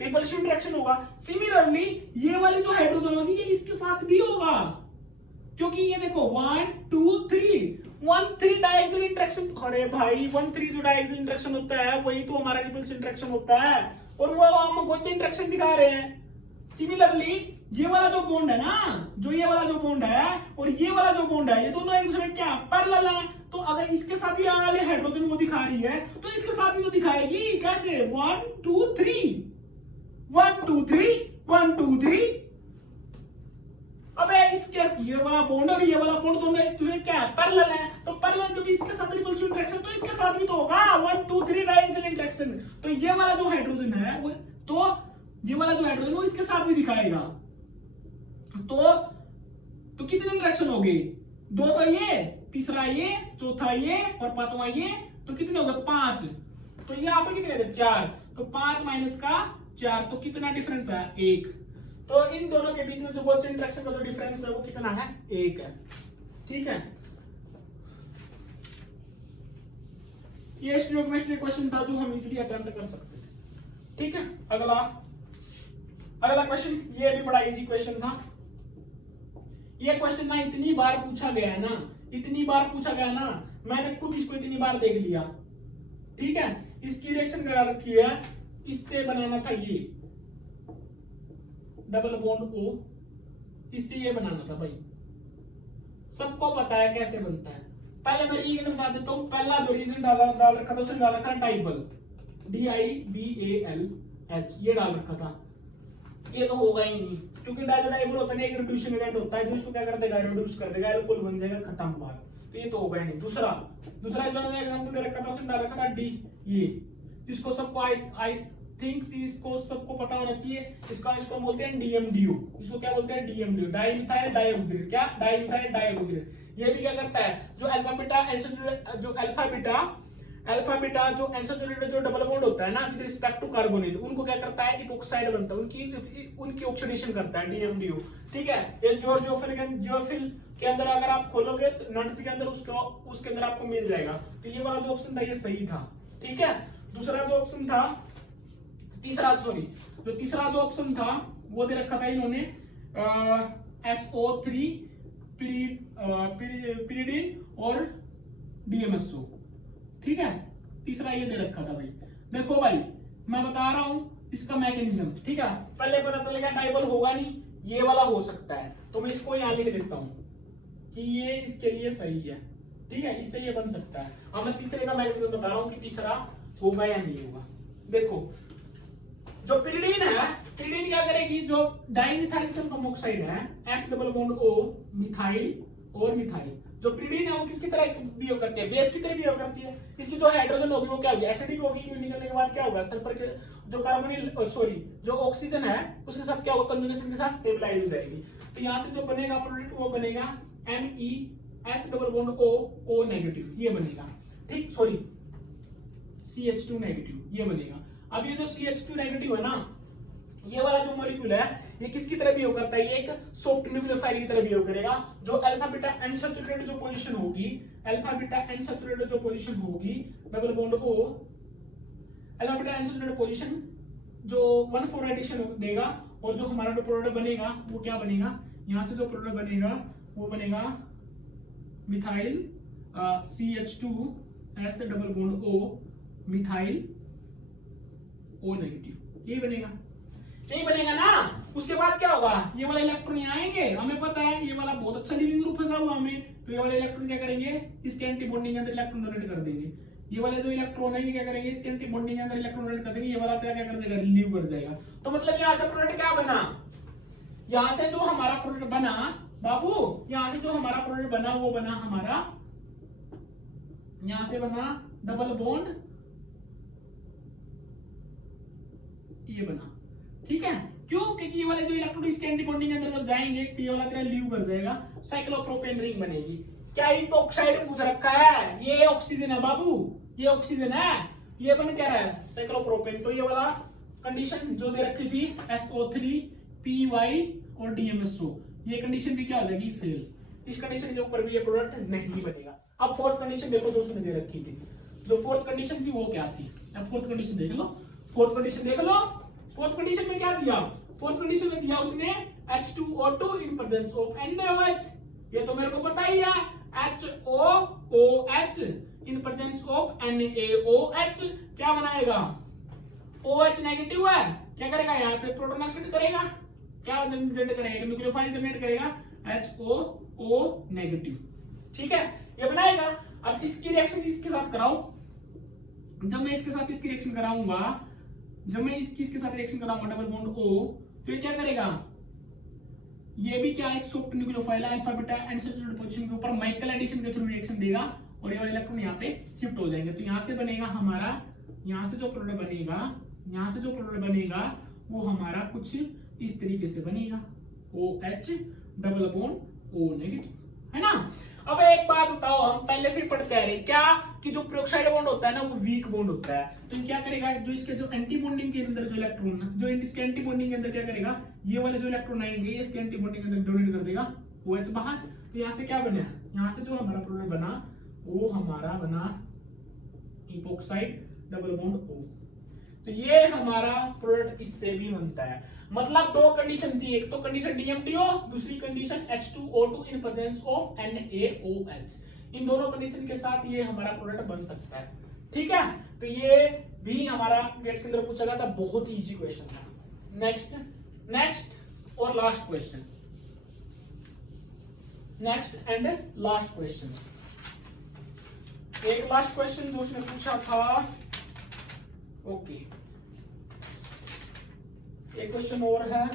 रिपल्सिव इंटरेक्शन होगा। सिमिलरली ये वाली जो हाइड्रोजन होगी ये इसके साथ भी होगा, क्योंकि ये देखो 1 2 3 1,3 डायगोनल इंटरेक्शन, अरे भाई 1,3 जो डायगोनल इंटरेक्शन होता है वही तो हमारा रिपल्सिव इंटरेक्शन होता है, और वो हम गोचे इंटरेक्शन दिखा रहे हैं। सिमिलरली ये वाला जो बॉन्ड है ना, जो ये वाला जो बॉन्ड है और ये वाला जो बॉन्ड है, ये दोनों एक दूसरे क्या पैरेलल है। तो अगर इसके साथ ये वाले हाइड्रोजन को दिखा रही है तो इसके साथ भी तो दिखाएगी। कैसे? 1 2 3 1 2 3 1 2 3। अबे इसके ये वाला बॉन्ड और ये वाला बॉन्ड दोनों एक दूसरे क्या पैरेलल है, तो पैरेलल जब इसके साथ रिपल्सिव इंटरेक्शन तो इसके साथ भी तो होगा 1 2 3 डायगोनल इंटरेक्शन। तो ये वाला जो हाइड्रोजन है वो तो ये वाला जो हाइड्रोजन वो इसके साथ भी दिखाएगा। तो कितने इंटरेक्शन हो गए? 2 तो ये, तीसरा ये, चौथा ये और पांचवा ये, तो कितने हो गए? 5। तो यहाँ पे कितने थे? 4। तो 5 माइनस का 4, तो कितना डिफरेंस है? 1। तो इन दोनों के बीच में जो बोच्चे इंटरेक्शन का जो डिफरेंस है वो कितना है? 1 है। ठीक है, ये स्टोइकोमेट्री क्वेश्चन था जो हम इजीली अटेम्प्ट कर सकते थे। ठीक है, अगला क्वेश्चन, ये भी बड़ा इजी क्वेश्चन था। ये क्वेश्चन ना इतनी बार पूछा गया है ना, इतनी बार पूछा गया ना, मैंने खुद इसको इतनी बार देख लिया। ठीक है, इसकी रिएक्शन करा रखी है, इससे बनाना था ये डबल बॉन्ड O, इससे ये बनाना था भाई, सबको पता है कैसे बनता है। पहले मैं रीजन बता देता हूं। पहला जो रीजन डाल रखा था उसने डाल रखा डाइबल, DIBALH, ये डाल रखा था। ये तो होगा ही नहीं, क्योंकि डाइबल होता है एक रिड्यूसिंग एजेंट होता है जो इसको क्या कर देगा? रिड्यूस कर देगा, एल्कोहल बन जाएगा, खत्म बात। तो ये तो होगा ही नहीं। दूसरा एग्जांपल दे रखा था, उसने डाल रखा था D, ये इसको सबको आई थिंक इसको सबको पता होना चाहिए। इसको बोलते हैं DMDO। इसको क्या बोलते हैं? DMDO, dimethyl dioxirane. क्या? Dimethyl dioxirane. ये भी क्या करता है? जो अल्फा बीटा जो एंसोचुरेटेड जो डबल बॉन्ड होता है ना विद रिस्पेक्ट टू कार्बोनिल, उनको क्या करता है? इपॉक्साइड बनता है, उनकी ऑक्सीडेशन करता है, DMDO। ठीक है, ये जियोफिल के अंदर अगर आप खोलोगे तो नट्स के अंदर उसके अंदर आपको मिल जाएगा। तो ये वाला जो ऑप्शन था ये सही था। ठीक है, दूसरा जो ऑप्शन था, तीसरा जो ऑप्शन था वो दे रखा था इन्होंने SO3 pyridine और DMSO। ठीक है, तीसरा ये दे रखा था भाई। देखो भाई, मैं बता रहा हूं इसका मैकेनिज्म। ठीक है, पहले पता चलेगा डाइबल होगा नहीं, ये वाला हो सकता है, तो मैं इसको यहां लिख देता हूं कि ये इसके लिए सही है। ठीक है, इससे ये बन सकता है। अब मैं तीसरे का मैकेनिज्म बता रहा हूं कि तीसरा होगा या नहीं होगा। देखो, जो पिरिडीन है, पिरिडीन क्या करेगी? जो डाइमिथाइल सल्फर ऑक्साइड है, H double bond O, methyl और मिथाइल, जो पिरिडीन है वो किसकी तरह बिहेव करती है? बेस की तरह बिहेव करती है। इसकी जो हाइड्रोजन होगी वो क्या होगी? एसिडिक होगी, क्योंकि निकलने के बाद क्या होगा? सल्फर के जो कार्बोनिल जो ऑक्सीजन है उसके साथ क्या होगा? कंजुगेशन के साथ स्टेबलाइज हो जाएगी। तो यहां से जो बनेगा प्रोडक्ट वो बनेगा MES double bond O negative, ये बनेगा। ठीक, सॉरी CH2 नेगेटिव, ये बनेगा। अब ये जो CH2 नेगेटिव है ना, ये वाला जो मॉलिक्यूल है ये किसकी तरह बिहेव करता है? ये एक सॉफ्ट न्यूक्लियोफाइल की तरह बिहेव करेगा। जो अल्फा बीटा अनसैचुरेटेड जो पोजीशन होगी, अल्फा बीटा अनसैचुरेटेड जो पोजीशन होगी double bond O, alpha beta unsaturated position जो 1,4 एडिशन देगा, और जो हमारा जो प्रोडक्ट बनेगा वो क्या बनेगा? यहां से जो प्रोडक्ट बनेगा वो बनेगा methyl CH2S double bond O methyl O negative, यही बनेगा ना। उसके बाद क्या होगा? ये वाले इलेक्ट्रॉन यहाँ आएंगे, हमें पता है ये वाला बहुत अच्छा लिविंग ग्रुप फंसा हुआ हमें, तो ये वाले इलेक्ट्रॉन क्या करेंगे? इसके एंटी बॉन्डिंग के अंदर इलेक्ट्रॉन डोनेट कर देंगे। ये वाले जो इलेक्ट्रॉन है ये क्या करेंगे? इसके एंटी बॉन्डिंग के अंदर इलेक्ट्रॉन डोनेट कर देंगे। ये वाला क्या कर देगा? रिलीव कर जाएगा। तो मतलब यहाँ से प्रोडक्ट क्या बना? यहाँ से जो हमारा प्रोडक्ट बना बाबू, यहाँ से जो हमारा प्रोडक्ट बना वो बना हमारा, यहाँ से बना डबल बॉन्ड, ये बना। ठीक है, क्यों? क्योंकि ये वाले जो इलेक्ट्रॉन इसके एंटी बॉन्डिंग के अंदर जब जाएंगे तो ये वाला तेरा लीव कर जाएगा, साइक्लोप्रोपेन रिंग बनेगी। क्या इपॉक्साइड पूछ रखा है? ये ऑक्सीजन है बाबू, ये ऑक्सीजन है, ये बन क्या रहा है? साइक्लोप्रोपेन। तो ये वाला कंडीशन जो दे रखी थी SO3 PY और DMSO, ये कंडीशन भी क्या हो जाएगी? फेल। इस कंडीशन के ऊपर भी ये प्रोडक्ट नहीं बनेगा। अब फोर्थ कंडीशन देखो जो उसने दे रखी थी, जो फोर्थ कंडीशन थी वो क्या थी? अब फोर्थ कंडीशन देख लो, फोर्थ कंडीशन में क्या दिया? फोर्थ कंडीशन में दिया उसने H2O2 in presence of NaOH। ये तो मेरे को पता ही है, HO OH in presence of NaOH क्या बनाएगा? OH नेगेटिव है, क्या करेगा यहाँ पे प्रोटॉन एक्सेप्ट करेगा, क्या जनरेट करेगा, न्यूक्लियोफाइल जनरेट करेगा HOO नेगेटिव। ठीक है, ये बनाएगा। अब इसकी रिएक्शन इसके साथ कराओ, जब मैं इसके साथ इसकी रिएक्शन कराऊंगा, जब मैं इसके साथ रिएक्शन कराऊंगा डबल बॉन्ड O, तो ये क्या करेगा, ये भी क्या है सॉफ्ट न्यूक्लियोफाइल है, अल्फा बीटा एंड पोजीशन के ऊपर माइकल एडिशन के थ्रू रिएक्शन देगा और ये वाले इलेक्ट्रॉन यहाँ पे शिफ्ट हो जाएंगे। तो यहाँ से बनेगा हमारा, यहाँ से जो प्रोडक्ट बनेगा, यहाँ से जो प्रोडक्ट बनेगा वो हमारा कुछ इस तरीके से बनेगा, OH double bond O negative, है ना। अब एक बात बताओ, हम पहले से पढ़ते आ रहे क्या कि जो पेरोक्साइड बॉन्ड होता है ना वो वीक बॉन्ड होता है, तो क्या करेगा, जो इसके जो एंटी बॉन्डिंग के अंदर जो इलेक्ट्रॉन, जो इसके एंटी बॉन्डिंग के अंदर क्या करेगा, ये वाले जो इलेक्ट्रॉन आएंगे इसके एंटी बॉन्डिंग के अंदर डोनेट कर देगा OH बाहर। तो यहाँ से क्या बना, यहाँ से जो हमारा प्रोडक्ट बना वो हमारा बना इपोक्साइड डबल बॉन्ड O। तो ये हमारा प्रोडक्ट इससे भी बनता है। मतलब दो कंडीशन थी, एक तो कंडीशन DMTO, दूसरी condition H2O2 in presence of NaOH। इन दोनों कंडीशन के साथ ये हमारा प्रोडक्ट बन सकता है। ठीक है, तो ये भी हमारा गेट के अंदर पूछा गया था, बहुत ही इजी क्वेश्चन था। नेक्स्ट और last question, next and last question. एक लास्ट क्वेश्चन जो उसने पूछा था, ओके एक क्वेश्चन और है,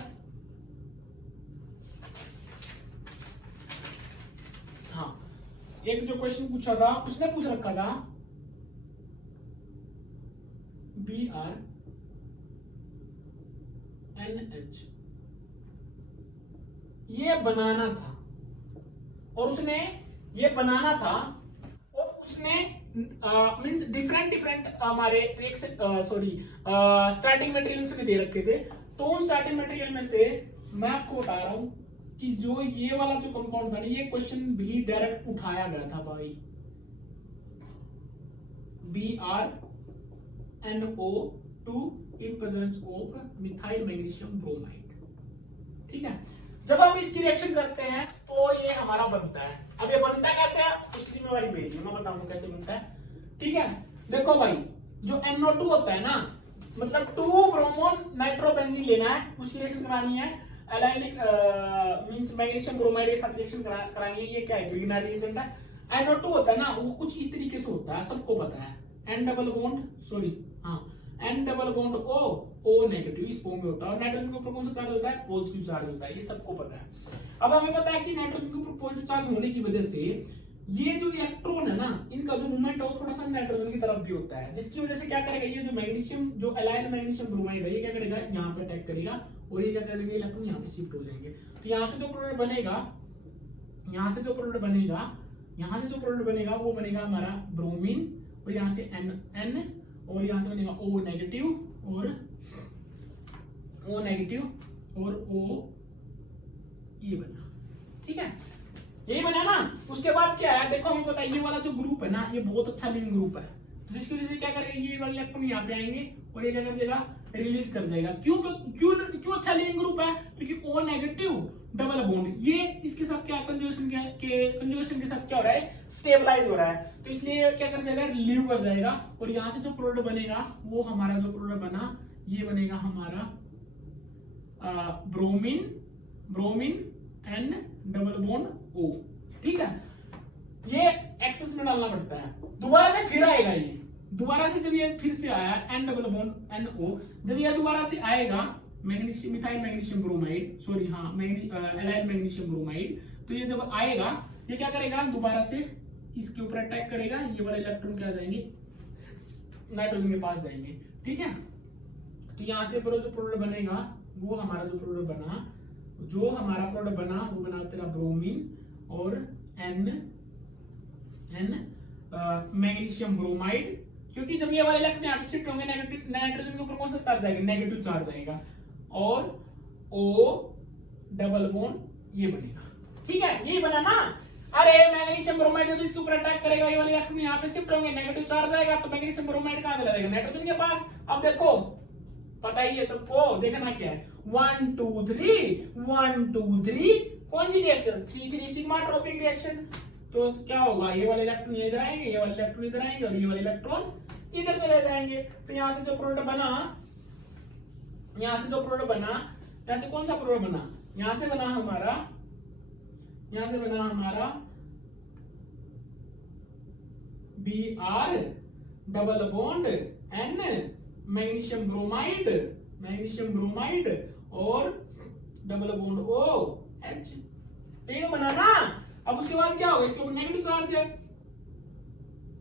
हाँ एक जो क्वेश्चन पूछा था उसने पूछ रखा था BrNH, ये बनाना था और उसने ये बनाना था और उसने मींस डिफरेंट हमारे रिएक्शन स्टार्टिंग मटेरियल्स में दे रखे थे। तो उन स्टार्टिंग मटेरियल में से मैं आपको बता रहा हूं कि जो ये वाला जो कंपाउंड था, ये क्वेश्चन भी डायरेक्ट उठाया गया था भाई, BrNO2 in presence of methyl magnesium bromide. ठीक है, जब हम इसकी रिएक्शन करते हैं तो ये हमारा बनता है। अब ये बनता कैसे है उसकी जिम्मेवारी मेरी है, मैं बताऊंगा कैसे बनता है। ठीक है, देखो भाई जो NO2 होता है ना, मतलब 2 ब्रोमोन नाइट्रोबेंजीन लेना है, उसकी रिएक्शन करानी है एलाइनिक मींस मैग्नीशियम ब्रोमाइड के साथ रिएक्शन करानी है। ये क्या है, ग्रीनर रिएजेंट है। NO2 होता है ना वो कुछ इस तरीके से होता है, सबको पता है, N double bond N double bond O negative इस फॉर्म में होता है। और नाइट्रोजन के ऊपर कौन सा चार्ज होता है, पॉजिटिव चार्ज होता है, ये सबको पता है। अब हमें पता है कि नाइट्रोजन के ऊपर पॉजिटिव चार्ज होने की वजह से ये जो इलेक्ट्रॉन है ना, इनका जो मूवमेंट है वो थोड़ा सा नाइट्रोजन की तरफ भी होता है, जिसकी वजह से क्या करेगा, ये जो मैग्नीशियम जो एलाइड मैग्नीशियम ब्रोमाइड है ये क्या करेगा, यहाँ पे अटैक करेगा और ये क्या करेंगे, इलेक्ट्रॉन यहाँ पे शिफ्ट हो जाएंगे। तो यहाँ से जो प्रोडक्ट बनेगा, यहाँ से जो प्रोडक्ट बनेगा वो बनेगा हमारा ब्रोमीन, और यहाँ से N और यहाँ से बनेगा O नेगेटिव और O ये बना। ठीक है, यही बना ना। उसके बाद क्या है, देखो हमें पता है ये वाला जो ग्रुप है ना, ये बहुत अच्छा लिविंग ग्रुप है, जिसकी वजह से क्या करेगा, ये वाले इलेक्ट्रॉन यहाँ पे आएंगे और ये क्या कर देगा, रिलीज कर देगा। क्यों अच्छा लिविंग ग्रुप है, क्योंकि O नेगेटिव डबल बॉन्ड ये इसके साथ क्या कंजुगेशन के साथ क्या हो रहा है, स्टेबलाइज हो रहा है, तो इसलिए क्या कर देगा, रिलीव कर जाएगा। और यहाँ से जो प्रोडक्ट बनेगा वो हमारा जो प्रोडक्ट बना ये बनेगा हमारा bromine N double bond O। ठीक है, ये एक्सेस में डालना पड़ता है, दोबारा से फिर आएगा, ये दोबारा से जब ये फिर से आया N डबल बॉन्ड NO, जब ये दोबारा से आएगा magnesium methyl magnesium bromide allied magnesium bromide, तो ये जब आएगा ये क्या करेगा, दोबारा से इसके ऊपर अटैक करेगा, ये वाले इलेक्ट्रॉन क्या जाएंगे, नाइट्रोजन के पास जाएंगे। ठीक है, तो यहाँ से जो प्रोडक्ट बनेगा वो हमारा जो प्रोडक्ट बना वो बना तेरा ब्रोमीन और N मैग्नीशियम ब्रोमाइड, क्योंकि जब ये वाले इलेक्ट्रॉन यहाँ पे शिफ्ट होंगे नाइट्रोजन के ऊपर कौन सा चार्ज आएगा, नेगेटिव चार्ज आएगा, और O डबल बॉन्ड ये बनेगा। ठीक है, यही बना ना। अरे मैग्नीशियम ब्रोमाइड जब इसके ऊपर अटैक करेगा, ये वाले इलेक्ट्रॉन यहाँ पे शिफ्ट होंगे, नेगेटिव चार्ज आएगा, तो मैग्नीशियम ब्रोमाइड कहां चला जाएगा, नाइट्रोजन के पास। अब देखो पता ही है सबको, देखना क्या है, 1 2 3 कौन सी रिएक्शन, 3 3 सिग्मा ट्रॉपिक रिएक्शन। तो क्या होगा, ये वाले इलेक्ट्रॉन इधर आएंगे, ये वाले इलेक्ट्रॉन इधर आएंगे और ये वाले इलेक्ट्रॉन इधर चले जाएंगे। तो यहाँ से जो प्रोडक्ट बना, यहाँ से जो प्रोडक्ट बना, यहाँ से कौन सा प्रोडक्ट बना, यहाँ से बना हमारा, यहाँ से बना हमारा Br double bond N magnesium bromide, magnesium bromide और डबल बॉन्ड OH, ये बना ना। अब उसके बाद क्या होगा, इसके ऊपर नेगेटिव चार्ज है,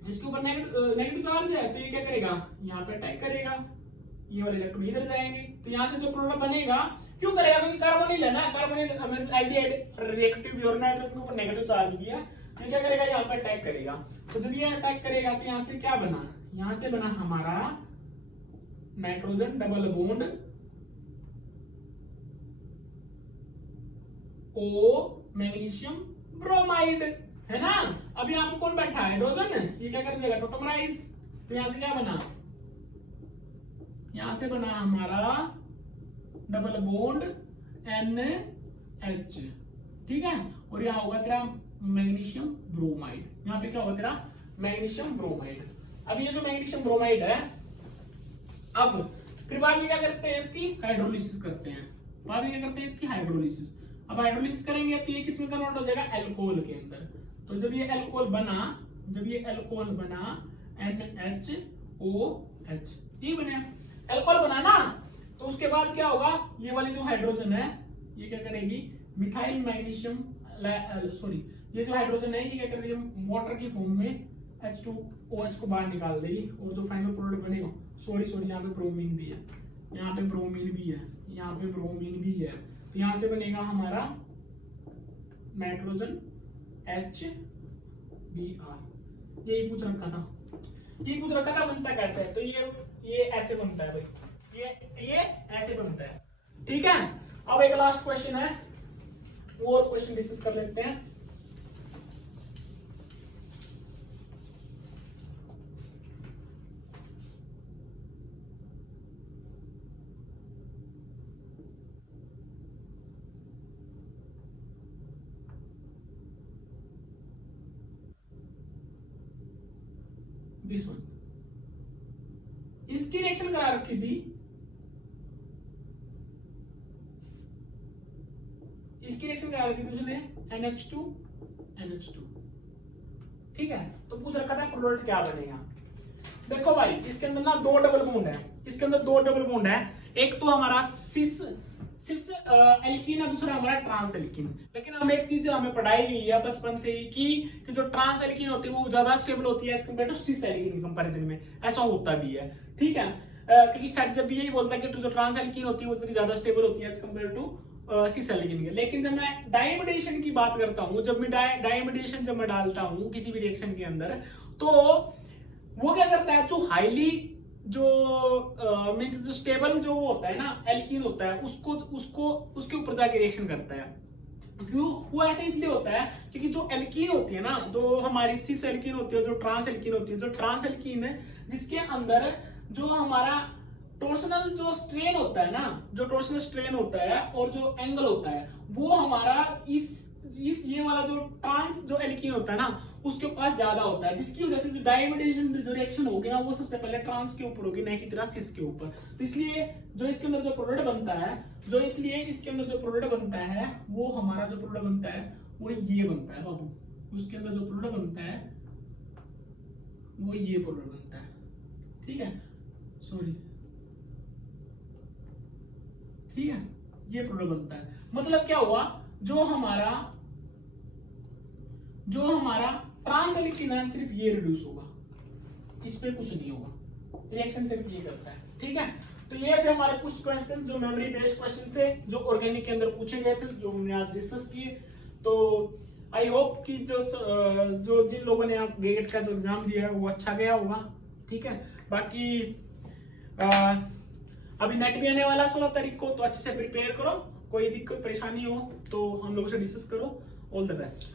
इसके ऊपर नेगेटिव चार्ज है, तो ये क्या करेगा, यहाँ पे अटैक करेगा, ये वाले इलेक्ट्रॉन इधर जाएंगे। तो यहाँ से जो प्रोडक्ट बनेगा, क्यों करेगा, क्योंकि कार्बोनिल है ना, कार्बोनिल एल्डिहाइड रिएक्टिव भी और नाइट्रोजन के ऊपर नेगेटिव चार्ज भी है, तो क्या करेगा, यहाँ पे अटैक करेगा। तो जब ये अटैक करेगा तो यहाँ से क्या बना, यहाँ से बना हमारा nitrogen double bond O magnesium bromide, है ना। अब यहाँ पे कौन बैठा है, हाइड्रोजन, ये क्या कर देगा, टोटोमराइज। तो यहाँ से क्या बना, यहाँ से बना हमारा डबल बॉन्ड NH, ठीक है। और यहाँ होगा तेरा मैग्नीशियम ब्रोमाइड, यहाँ पे क्या होगा तेरा मैग्नीशियम ब्रोमाइड। अब ये जो मैग्नीशियम ब्रोमाइड है, अब फिर बाद में क्या करते हैं, इसकी हाइड्रोलिसिस करते हैं, बाद में क्या करते हैं, इसकी हाइड्रोलिसिस। अब हाइड्रोलिसिस करेंगे तो ये किसमें कन्वर्ट हो जाएगा, एल्कोहल के अंदर। तो जब ये एल्कोहल बना, जब ये एल्कोहल बना NHOH, ये बने एल्कोहल बना ना, तो उसके बाद क्या होगा, ये वाली जो हाइड्रोजन है ये क्या करेगी, मिथाइल मैग्नीशियम, सॉरी ये जो हाइड्रोजन है ये क्या करेगी, वाटर की फॉर्म में H2OH को बाहर निकाल देगी, और जो फाइनल प्रोडक्ट बनेगा, सॉरी यहाँ पे ब्रोमीन भी है, यहाँ पे ब्रोमीन भी है, यहाँ पे ब्रोमीन भी है। तो यहाँ से बनेगा हमारा नाइट्रोजन HBr, यही पूछ रखा था, ये पूछ रखा था बनता कैसे है। तो ये ऐसे बनता है भाई, ये ऐसे बनता है, ठीक है। अब एक लास्ट क्वेश्चन है, वो और क्वेश्चन डिस्कस कर लेते हैं। दिस वन, इसकी रिएक्शन करा रखी थी, इसकी रिएक्शन करा रखी थी उसने NH2, ठीक है। तो पूछ रखा था प्रोडक्ट क्या बनेगा। देखो भाई, इसके अंदर ना दो डबल बॉन्ड है, इसके अंदर दो डबल बॉन्ड है, एक तो हमारा सिस एल्कीन है, दूसरा हमारा ट्रांस एल्कीन। लेकिन हम एक चीज हमें पढ़ाई गई है बचपन से ही कि जो ट्रांस एल्कीन होती है वो ज्यादा स्टेबल होती है as compare to cis alkene comparison में, ऐसा होता भी है, ठीक है। क्योंकि साइड जब भी यही बोलता है कि जो ट्रांस एल्कीन होती है वो थोड़ी ज्यादा स्टेबल होती है as compare to cis alkene के। लेकिन जब मैं डाइमिडेशन की बात करता हूँ, जब मैं डाइमिडेशन जब मैं डालता हूँ किसी भी रिएक्शन के अंदर, तो वो क्या करता है, जो हाईली जो मींस जो स्टेबल जो होता है ना एल्कीन होता है, उसको उसके ऊपर जाके रिएक्शन करता है। क्यों, वो ऐसे इसलिए होता है क्योंकि जो एल्कीन होती है ना, जो हमारी सिस एल्कीन होती है, जो ट्रांस एल्कीन होती है, जो ट्रांस एल्कीन है जिसके अंदर जो हमारा टॉर्सनल जो स्ट्रेन होता है ना, जो टॉर्सनल स्ट्रेन होता है और जो एंगल होता है वो हमारा इस ये वाला जो ट्रांस जो एल्कीन होता है ना उसके पास ज्यादा होता है, जिसकी वजह से जो डाइमिडेशन जो रिएक्शन होगी ना वो सबसे पहले ट्रांस के ऊपर होगी, नहीं की तरह सिस के ऊपर। तो इसलिए जो इसके अंदर जो प्रोडक्ट बनता है, जो इसलिए इसके अंदर जो प्रोडक्ट बनता है वो हमारा जो प्रोडक्ट बनता है वो ये बनता है बाबू, उसके अंदर जो प्रोडक्ट बनता है वो ये प्रोडक्ट बनता है, ठीक है, सॉरी, ठीक है, ये प्रोडक्ट बनता है। मतलब क्या हुआ, जो हमारा ट्रांस एल्कीन है सिर्फ ये रिड्यूस होगा, इस पे कुछ नहीं होगा, रिएक्शन सिर्फ ये करता है, ठीक है। तो ये थे हमारे कुछ क्वेश्चन जो मेमोरी बेस्ड क्वेश्चन थे, जो ऑर्गेनिक के अंदर पूछे गए थे, जो हमने आज डिस्कस किए। तो आई होप कि जो जिन लोगों ने आप गेट का जो एग्जाम दिया है वो अच्छा गया होगा, ठीक है। बाकी अभी नेट भी आने वाला है 16 तारीख को, तो अच्छे से प्रिपेयर करो, कोई दिक्कत परेशानी हो तो हम लोगों से डिस्कस करो। All the best.